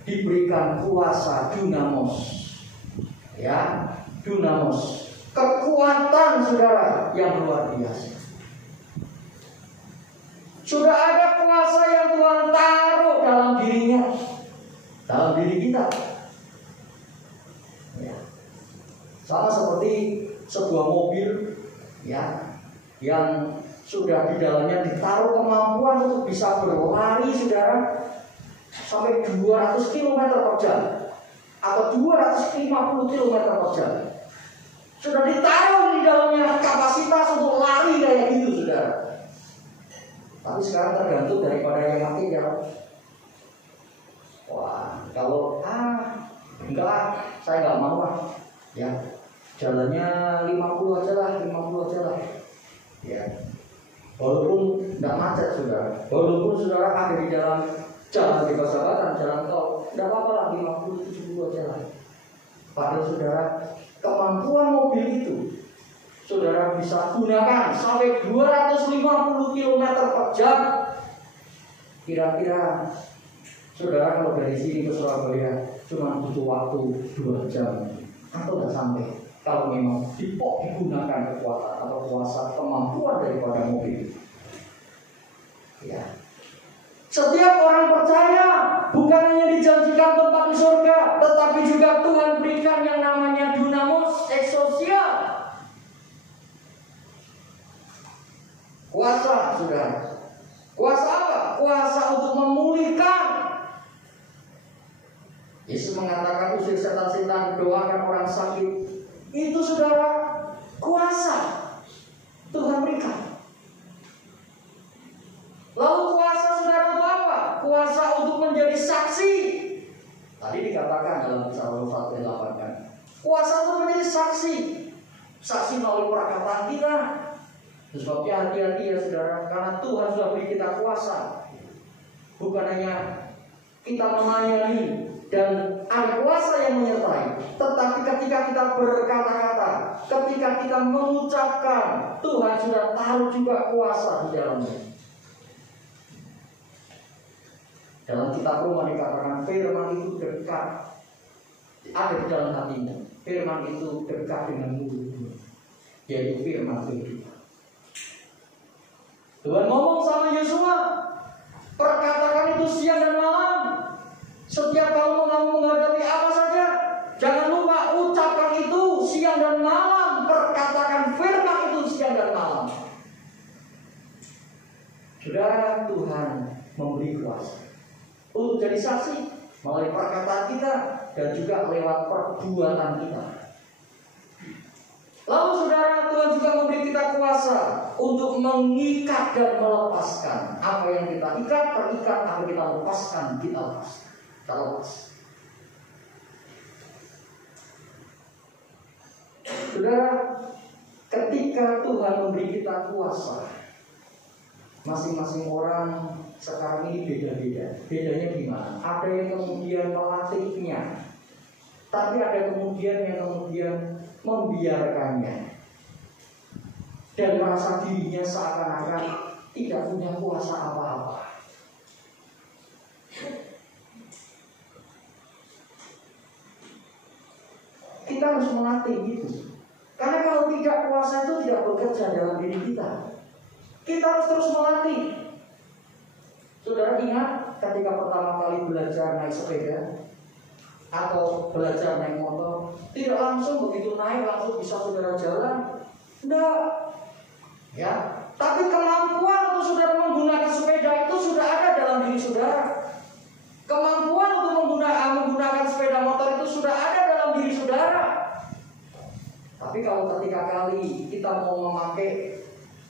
diberikan kuasa dunamos, ya, dunamos, kekuatan saudara yang luar biasa. Sudah ada kuasa yang Tuhan taruh dalam dirinya, dalam diri kita. Ya. Sama seperti sebuah mobil, ya, yang sudah di dalamnya ditaruh kemampuan untuk bisa berlari saudara, sampai 200 km per jam atau 250 km per jam. Sudah ditaruh di dalamnya kapasitas untuk lari kayak gitu, saudara. Tapi sekarang tergantung daripada yang mati ya. Wah, kalau enggak, saya nggak mau lah. Ya, jalannya 50 aja lah, 50 aja lah. Ya, walaupun nggak macet saudara, walaupun saudara ada di dalam jalan di persahabatan, jalan tol, tidak apa-apa lah, 50-70 aja lah. Padahal saudara, kemampuan mobil itu saudara bisa gunakan sampai 250 km per jam. Kira-kira saudara kalau dari sini ke Surabaya cuma butuh waktu 2 jam atau tidak sampai. kalau memang digunakan kekuatan atau kuasa kemampuan daripada mobil. Ya. Setiap orang percaya bukan hanya dijanjikan tempat di surga, tetapi juga Tuhan berikan yang namanya dunamos exousia. Kuasa, saudara. Kuasa apa? Kuasa untuk memulihkan. Yesus mengatakan usir setan-setan, doakan orang sakit. Itu saudara, kuasa Tuhan berikan. Lalu kuasa saudara itu apa? Kuasa untuk menjadi saksi. Tadi dikatakan dalam Kisah Rasul 1:8 kan. Kuasa untuk menjadi saksi. Saksi melalui perkataan kita. Sebabnya hati-hati ya saudara, karena Tuhan sudah beri kita kuasa. Bukan hanya kita melayani dan ada kuasa yang menyertai, tetapi ketika kita berkata-kata, ketika kita mengucapkan, Tuhan sudah taruh juga kuasa di dalamnya. Dalam kitab Roma dikatakan firman itu dekat, ada di dalam hatimu. Firman itu dekat dengan mulutmu, yaitu firman kehidupan. Tuhan ngomong sama Yosua, perkatakan itu siang dan malam. Setiap kamu menghadapi apa saja, jangan lupa ucapkan itu siang dan malam. Perkatakan firman itu siang dan malam. Saudara, Tuhan memberi kuasa untuk jadi saksi melalui perkataan kita dan juga lewat perbuatan kita. Lalu saudara, Tuhan juga memberi kita kuasa untuk mengikat dan melepaskan. Apa yang kita ikat, terikat. Apa kita lepaskan, kita lepaskan. Kita lepas. Saudara, ketika Tuhan memberi kita kuasa, masing-masing orang sekarang ini beda-beda. Bedanya gimana? Ada yang kemudian melatihnya, tapi ada kemudian yang membiarkannya dan merasa dirinya seakan-akan tidak punya kuasa apa-apa. Kita harus melatih itu, karena kalau tidak, kuasa itu tidak bekerja dalam diri kita. Kita harus terus melatih. Saudara ingat ketika pertama kali belajar naik sepeda atau belajar naik motor, tidak langsung begitu naik langsung bisa saudara jalan, enggak, ya. Tapi kemampuan untuk saudara menggunakan sepeda itu sudah ada dalam diri saudara. Kemampuan untuk menggunakan sepeda motor itu sudah ada dalam diri saudara. Tapi kalau ketika kali kita mau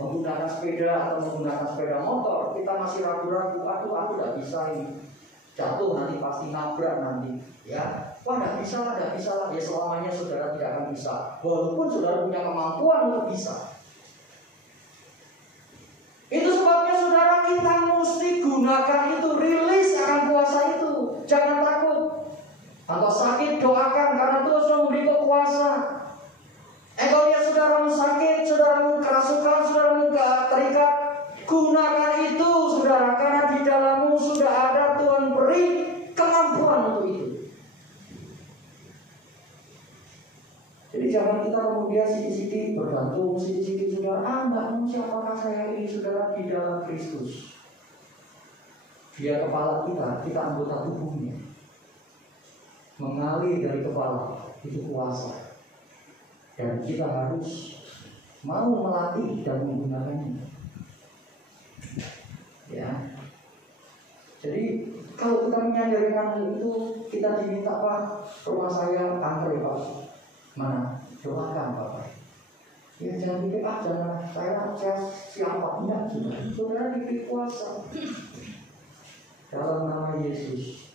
menggunakan sepeda atau menggunakan sepeda motor, kita masih ragu-ragu, aku tidak bisa ini, jatuh nanti pasti nabrak nanti, ya, wah tidak bisa lah, ya selamanya saudara tidak akan bisa, walaupun saudara punya kemampuan untuk bisa. Itu sebabnya saudara, kita mesti gunakan itu, rilis akan kuasa itu, jangan takut. Atau sakit, doakan karena Tuhan sudah memberi kuasa. Kalau lihat saudaramu sakit, saudaramu kerasukan, saudaramu terikat, gunakan itu saudara, karena di dalammu sudah ada Tuhan beri kemampuan untuk itu. Jadi jangan kita kemudian sedikit bergantung, sedikit saudara, enggak mau siapakah saya ini saudara di dalam Kristus. Dia kepala kita anggota tubuhnya. Mengalir dari kepala itu kuasa. Dan kita harus mau melatih dan menggunakannya. Ya. Jadi kalau kita menyadari hal itu, kita diminta, Pak, rumah saya antre, Pak. Mana? Doakan, Pak. Ya jangan pikir, jangan saya siapa, enggak, saudara diberi kuasa dalam nama Yesus.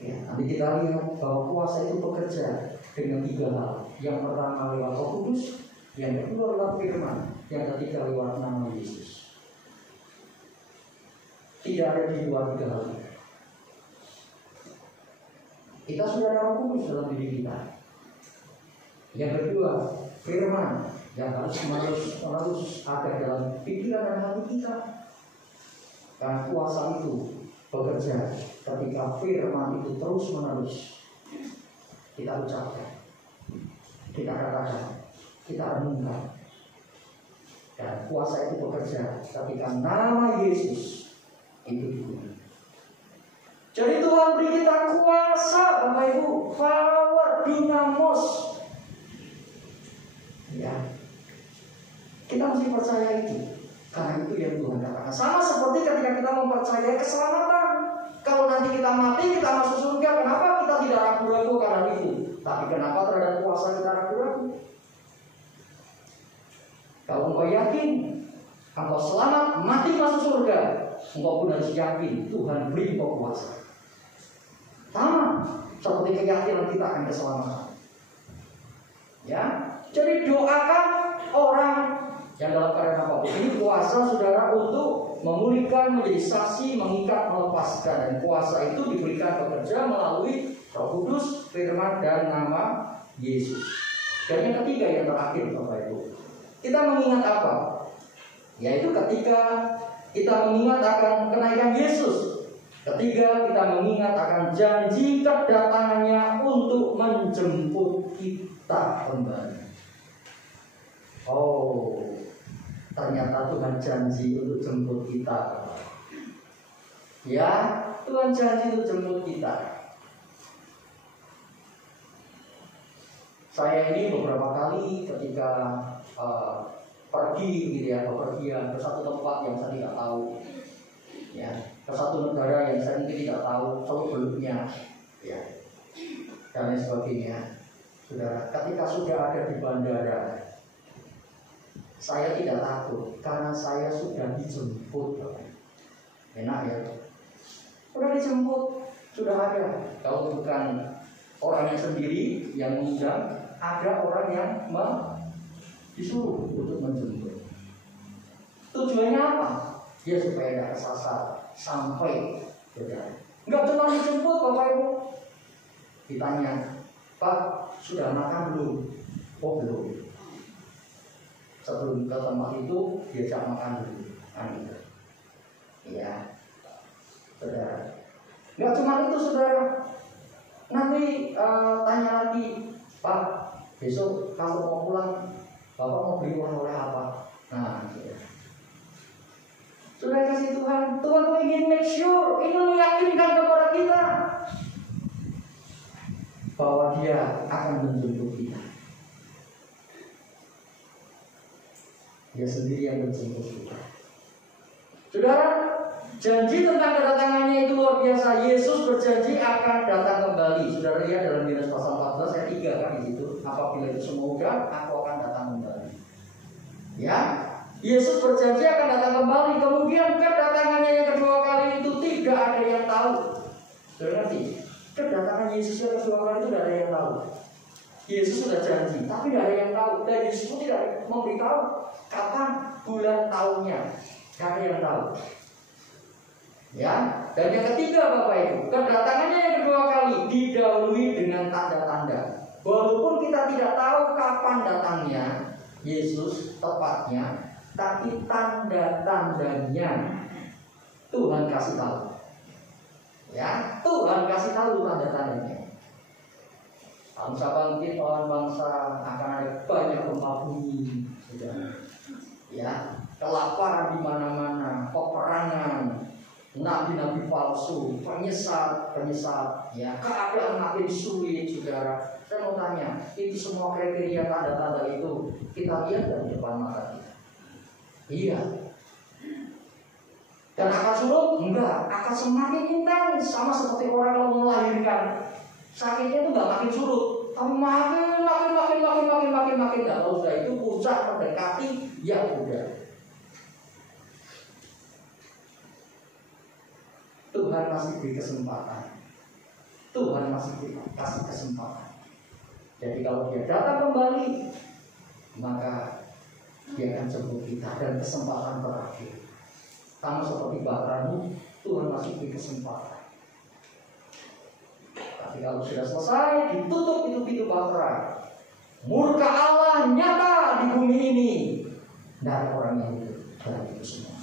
Ya, nanti kita lihat bahwa kuasa itu bekerja dengan 3 hal. Yang pertama lewat Roh Kudus, yang kedua lewat firman, yang ketiga lewat nama Yesus. Tidak ada di luar 3 hal ini. Kita sudah ada Roh Kudus dalam diri kita. Yang kedua, firman yang harus ada dalam pikiran dan hati kita. Karena kuasa itu bekerja ketika firman itu terus-menerus kita ucapkan. kita katakan, kita renungkan. Dan kuasa itu bekerja ketika nama Yesus itu digunakan. Jadi Tuhan beri kita kuasa, Bapak Ibu, power, dinamos. Ya, kita mesti percaya itu, karena itu yang Tuhan katakan. Sama seperti ketika kita mempercayai keselamatan. Kalau nanti kita mati, kita masuk surga, kenapa kita tidak ragu-ragu karena itu? Tapi kenapa terhadap kuasa kita ragu-ragu? Kalau engkau yakin, engkau selamat, mati masuk surga, engkau pun harus yakin Tuhan beri engkau kuasa. Sama seperti keyakinan kita akan keselamatan. Ya, jadi doakan orang yang dalam keadaan apapun. Ini kuasa saudara untuk memulihkan, menjadi saksi, mengikat, melepaskan. Dan kuasa itu diberikan bekerja melalui Roh Kudus, firman dan nama Yesus. Dan yang ketiga, yang terakhir Bapak Ibu, kita mengingat apa? Yaitu ketika kita mengingat akan kenaikan Yesus. Ketiga, kita mengingat akan janji kedatangannya untuk menjemput kita kembali. Oh, ternyata Tuhan janji untuk jemput kita. Ya, Tuhan janji untuk jemput kita. Saya ini beberapa kali ketika pergi gitu ya, bepergian ke satu tempat yang saya tidak tahu, ya, ke satu negara yang saya mungkin tidak tahu seluk-beluknya, ya, dan lain sebagainya. Saudara, ketika sudah ada di bandara, saya tidak takut karena saya sudah dijemput. Enak ya, sudah dijemput, sudah ada. Kalau bukan orangnya sendiri yang mengundang, ada orang yang disuruh untuk menjemput. Tujuannya apa? Ya supaya tidak kesasar sampai saudara. Enggak cuma dijemput Bapak Ibu. Ditanya, Pak, sudah makan belum? Oh belum. Sebelum ke tempat itu diajak makan dulu. Iya, saudara. Enggak cuma itu saudara. Nanti tanya lagi, Pak, besok kalau mau pulang Bapak mau beli oleh apa? Nah, ya. Sudah kasih Tuhan ingin make sure, ingin meyakinkan kepada kita bahwa Dia akan menjemput kita. Dia sendiri yang menjemput kita. Saudara, janji tentang kedatangannya itu luar biasa. Yesus berjanji akan datang kembali. Saudara lihat dalam Yohanes pasal 14 ayat 3 kan di situ. Apabila itu semoga aku akan datang kembali. Ya, Yesus berjanji akan datang kembali. Kemudian kedatangannya yang kedua kali itu tidak ada yang tahu. Saudara ngerti? Kedatangan Yesus yang kedua kali itu tidak ada yang tahu. Yesus sudah janji, tapi tidak ada yang tahu. Dan Yesus pun tidak memberitahu kapan bulan tahunnya. Tidak ada yang tahu. Ya, dan yang ketiga Bapak Ibu, kedatangannya yang kedua kali didahului dengan tanda-tanda. Walaupun kita tidak tahu kapan datangnya Yesus tepatnya, tapi tanda-tandanya Tuhan kasih tahu. Ya, Tuhan kasih tahu tanda-tandanya. Bangsa bangkit, lawan bangsa, akan ada banyak gempa bumi, ya, kelaparan di mana-mana, peperangan, nabi-nabi palsu, penyesat, ya, keadaan makin sulit, saudara. Saya mau tanya, itu semua kriteria tanda-tanda itu kita lihat dari depan mata kita? Iya. Dan akan surut? Enggak, akan semakin intens, sama seperti orang kalau melahirkan. Sakitnya itu enggak makin surut, tapi makin. Nah, kalau sudah itu puncak mendekati, ya udah. Tuhan masih beri kesempatan. Tuhan masih kasih kesempatan. Jadi kalau Dia datang kembali, maka Dia akan jemput kita dan kesempatan terakhir. Sama seperti bahteramu, Tuhan masih beri kesempatan. Tapi kalau sudah selesai, ditutup itu pintu bahtera, murka Allah nyata di bumi ini. Tidak ada orang yang hidup dari itu semua.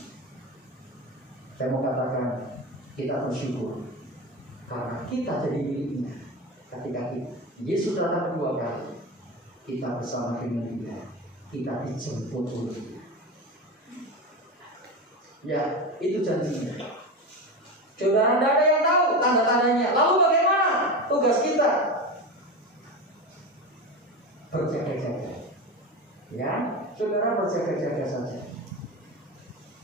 Saya mau katakan, kita bersyukur karena kita jadi miliknya. Ketika Yesus datang kedua kali, kita bersama dengan Dia, kita dijemput oleh Dia. Ya, itu janjinya. Saudara, tidak ada yang tahu tanda-tandanya. Lalu bagaimana tugas kita? Berjaga-jaga. Ya, saudara berjaga-jaga saja.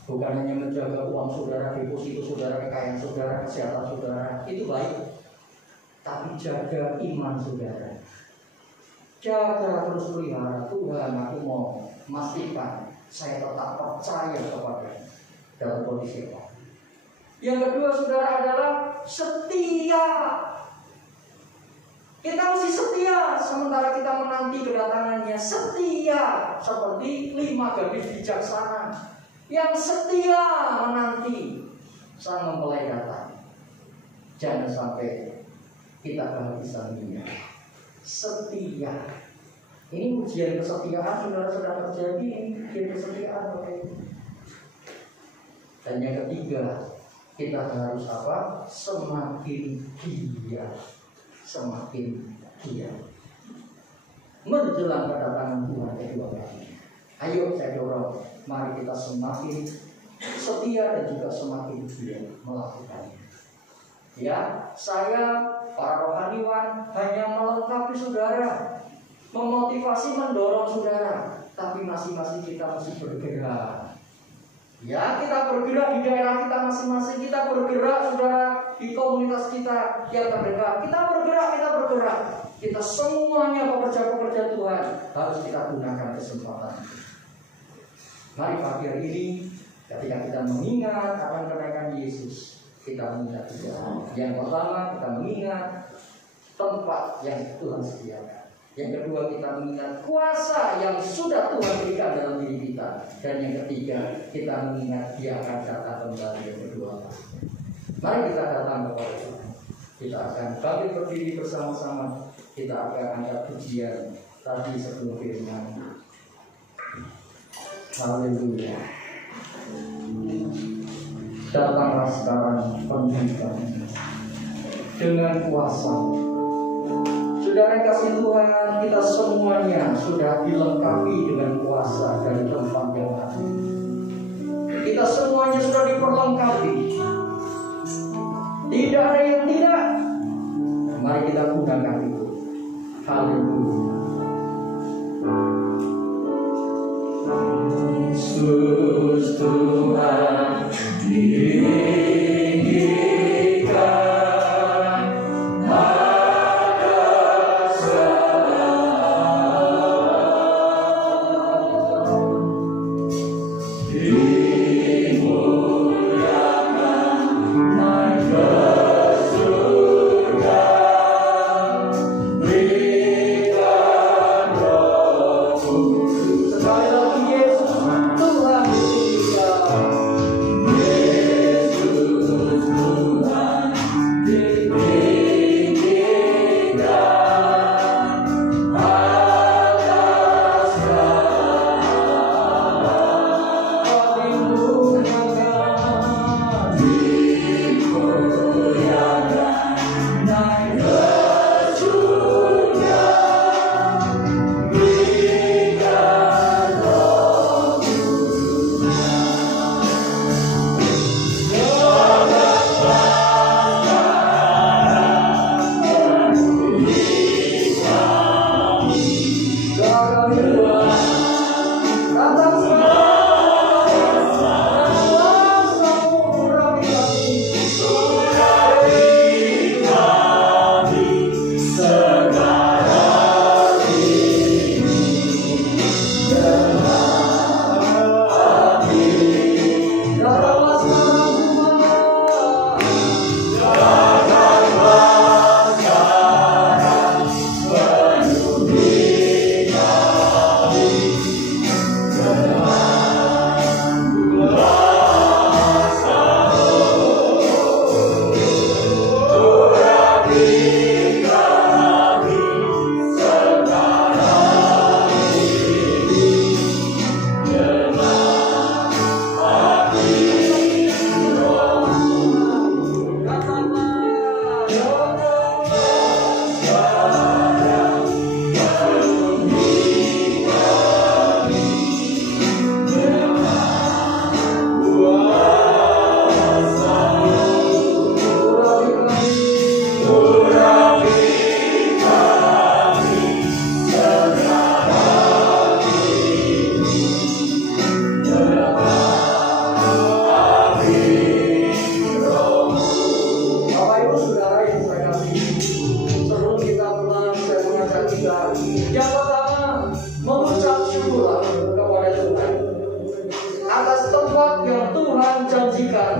Bukan hanya menjaga uang saudara, deposito saudara, kekayaan saudara, kesehatan saudara, itu baik. Tapi jaga iman saudara. Jaga terus pelihara. Tuhan, aku mau memastikan saya tetap percaya kepada dalam kondisi apa. Yang kedua saudara adalah setia. Kita mesti setia sementara kita menanti kedatangannya. Setia seperti 5 gadis bijaksana yang setia menanti sang mempelai datang. Jangan sampai kita kehabisan minyak. Setia. Ini ujian kesetiaan saudara sedang terjadi. Ini ujian kesetiaan. Dan yang ketiga, kita harus apa? Semakin giat. Semakin giat menjelang kedatangan Tuhan kedua kali. Ayo saya dorong, mari kita semakin setia dan juga semakin giat melakukannya. Ya, saya para rohaniwan hanya melengkapi saudara, memotivasi, mendorong saudara, tapi masing-masing kita mesti bergerak. Ya, kita bergerak di daerah kita masing-masing, kita bergerak saudara di komunitas kita yang terdekat. Kita bergerak. Kita semuanya pekerja-pekerja Tuhan harus kita gunakan kesempatan. Mari pagi hari ini ketika kita mengingat akan kenaikan Yesus, kita mengingat juga. Yang pertama kita mengingat tempat yang Tuhan sediakan. Yang kedua kita mengingat kuasa yang sudah Tuhan berikan dalam diri kita. Dan yang ketiga kita mengingat Dia akan datang kembali yang kedua. Mari kita datang kepada Tuhan. Kita akan bangkit berdiri bersama-sama. Kita akan angkat pujian tadi sebelum firman. Haleluya. Datanglah sekarang penyembahan dengan kuasa. Saudara kasih Tuhan, kita semuanya sudah dilengkapi dengan kuasa dari tempat yang lain. Kita semuanya sudah diperlengkapi. Tidak ada yang tidak. Mari kita gunakan itu. Haleluya. Yesus Tuhan ditinggikan, ada dimuliakan, naik ke surga, berikan Roh Kudus. Sekali lagi Yesus Tuhan ditinggikan.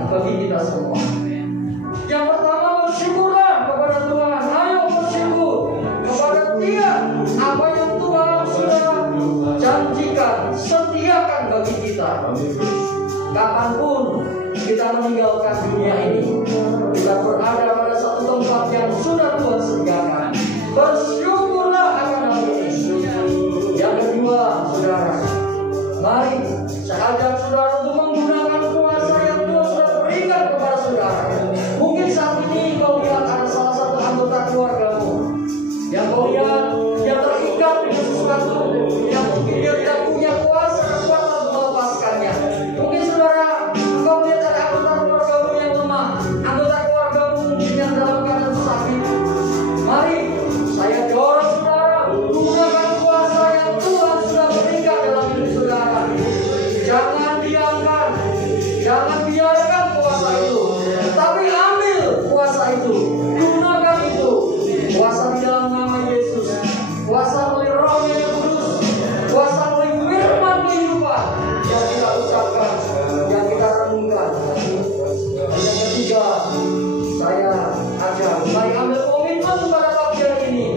bagi kita semua. Yang pertama, bersyukurlah kepada Tuhan. Ayo bersyukur kepada Dia. Apa yang Tuhan sudah janjikan, setiakan bagi kita. Kapanpun kita meninggalkan dunia ini, kita berada pada satu tempat yang sudah Tuhan sediakan. Bersyukurlah akan hal ini. Yang kedua, saudara, mari saya ajak saudara untuk menggunakan kuasa yang Tuhan sudah berikan kepada saudara. Mungkin saat ini kau lihat ada salah satu anggota keluargamu yang kau lihat dia terikat dengan sesuatu yang mungkin dia tidak punya kuasa kekuatan untuk melepaskannya. Mungkin saudara, kau lihat ada anggota keluargamu yang lemah, anggota keluargamu mungkin yang dalam keadaan sakit. Mari saya dorong saudara, gunakan kuasa yang Tuhan sudah berikan dalam hidup saudara. Jangan diamkan, jangan biarkan kuasa itu, tapi ambil kuasa itu, gunakan itu. Kuasa di dalam nama Yesus, kuasa melalui Roh yang Kudus, kuasa melalui firman kehidupan yang kita ucapkan, yang kita renungkan. Yang ketiga, saya ajak, mari ambil komitmen pada pagi hari ini.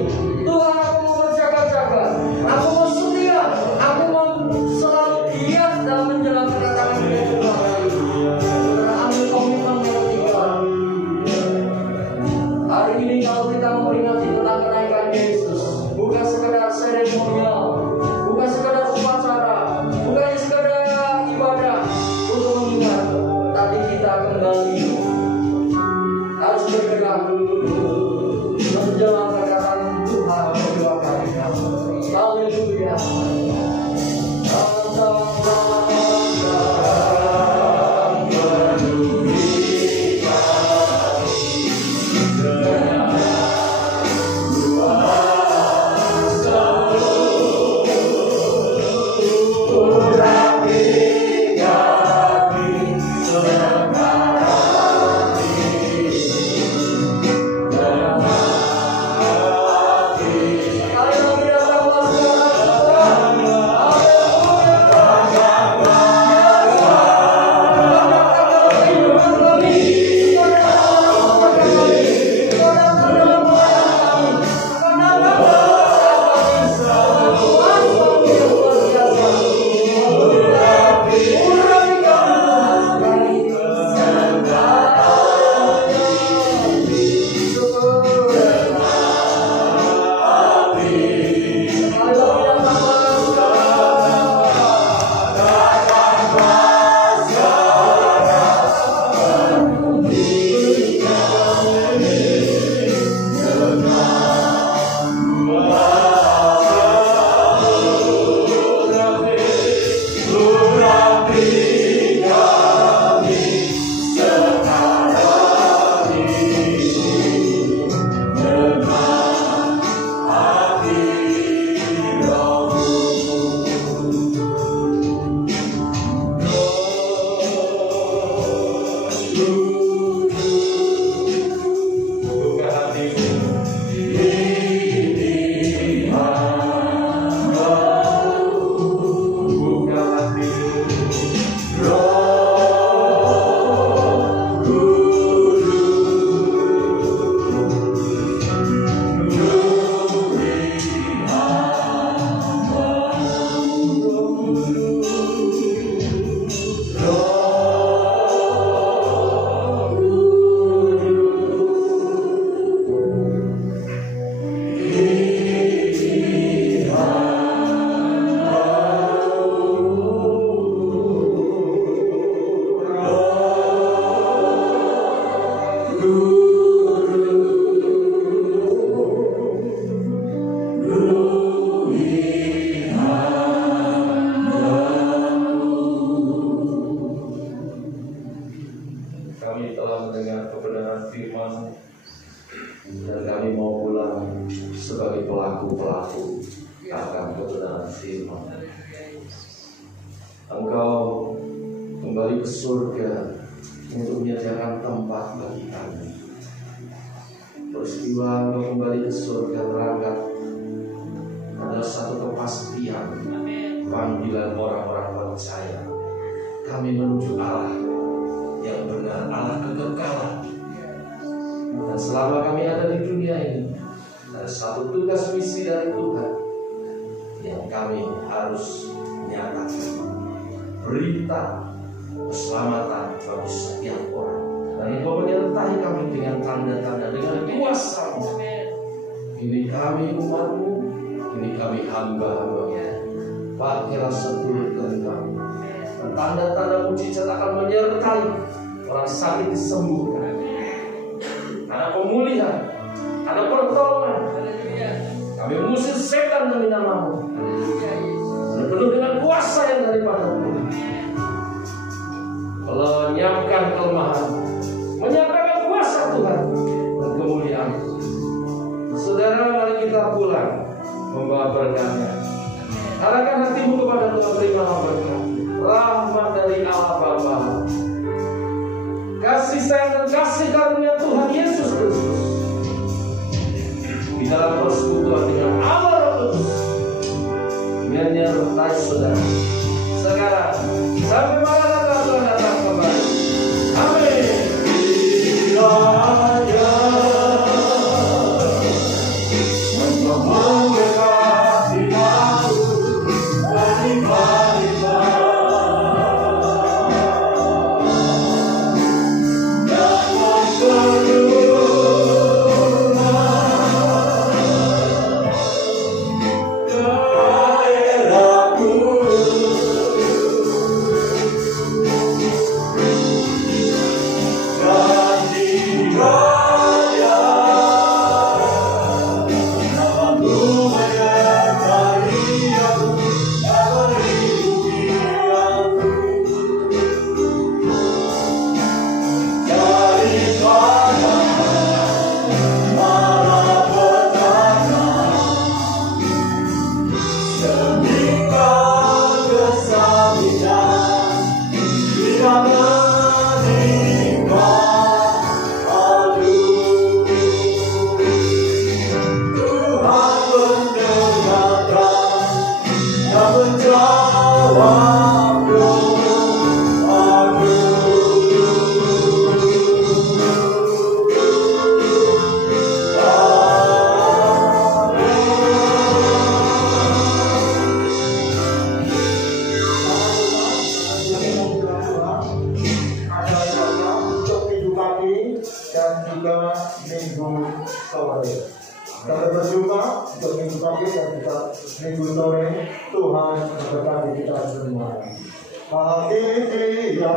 Tuhan, aku mau berjaga-jaga, aku mau setia, aku mau selalu giat dalam menjalankan katakan Tuhan. Saudara, ambil komitmen yang ketiga. Hari ini kalau kita memperingati tentang kenaikan Yesus, bukan sekedar seremonial, bukan sekedar upacara, bukan sekedar ibadah untuk mengingat, tapi kita kembali harus bergerak menjalankan kata Tuhan kedua kalinya. Haleluya. sebagai pelaku-pelaku akan kebenaran firman. Engkau kembali ke surga untuk menyediakan tempat bagi kami. Peristiwa engkau kembali ke surga terangkat adalah satu kepastian panggilan orang-orang percaya. Kami menuju Allah, yang benar, Allah kekekalan. Dan selama kami ada di dunia ini, ada satu tugas misi dari Tuhan yang kami harus nyatakan, berita keselamatan bagi setiap orang. Dan Engkau menyertai kami dengan tanda-tanda, dengan kuasa. Ini kami umat-Mu, ini kami hamba-hamba-Mu. Pakailah seturut kehendak-Mu. Dan tanda-tanda mujizat akan menyertai orang sakit disembuhkan. Ada pemulihan, ada pertolongan. Kami mengusir setan demi nama-Mu. Dan penuh dengan kuasa yang daripada-Mu. Lenyapkan kelemahan, menyatakan kuasa Tuhan dan kemuliaan. Saudara, mari kita pulang membawa berkatnya. Arahkan hatimu kepada Tuhan, terimalah berkat, rahmat dari Allah Bapa, kasih sayang dan kasih karunia Tuhan Yesus Kristus di dalam persekutuan dengan Allah Roh Kudus menyertai saudara sekarang sampai maranatha Tuhan datang kembali. Amin. Tuhan memberkati kita semua. Haleluya.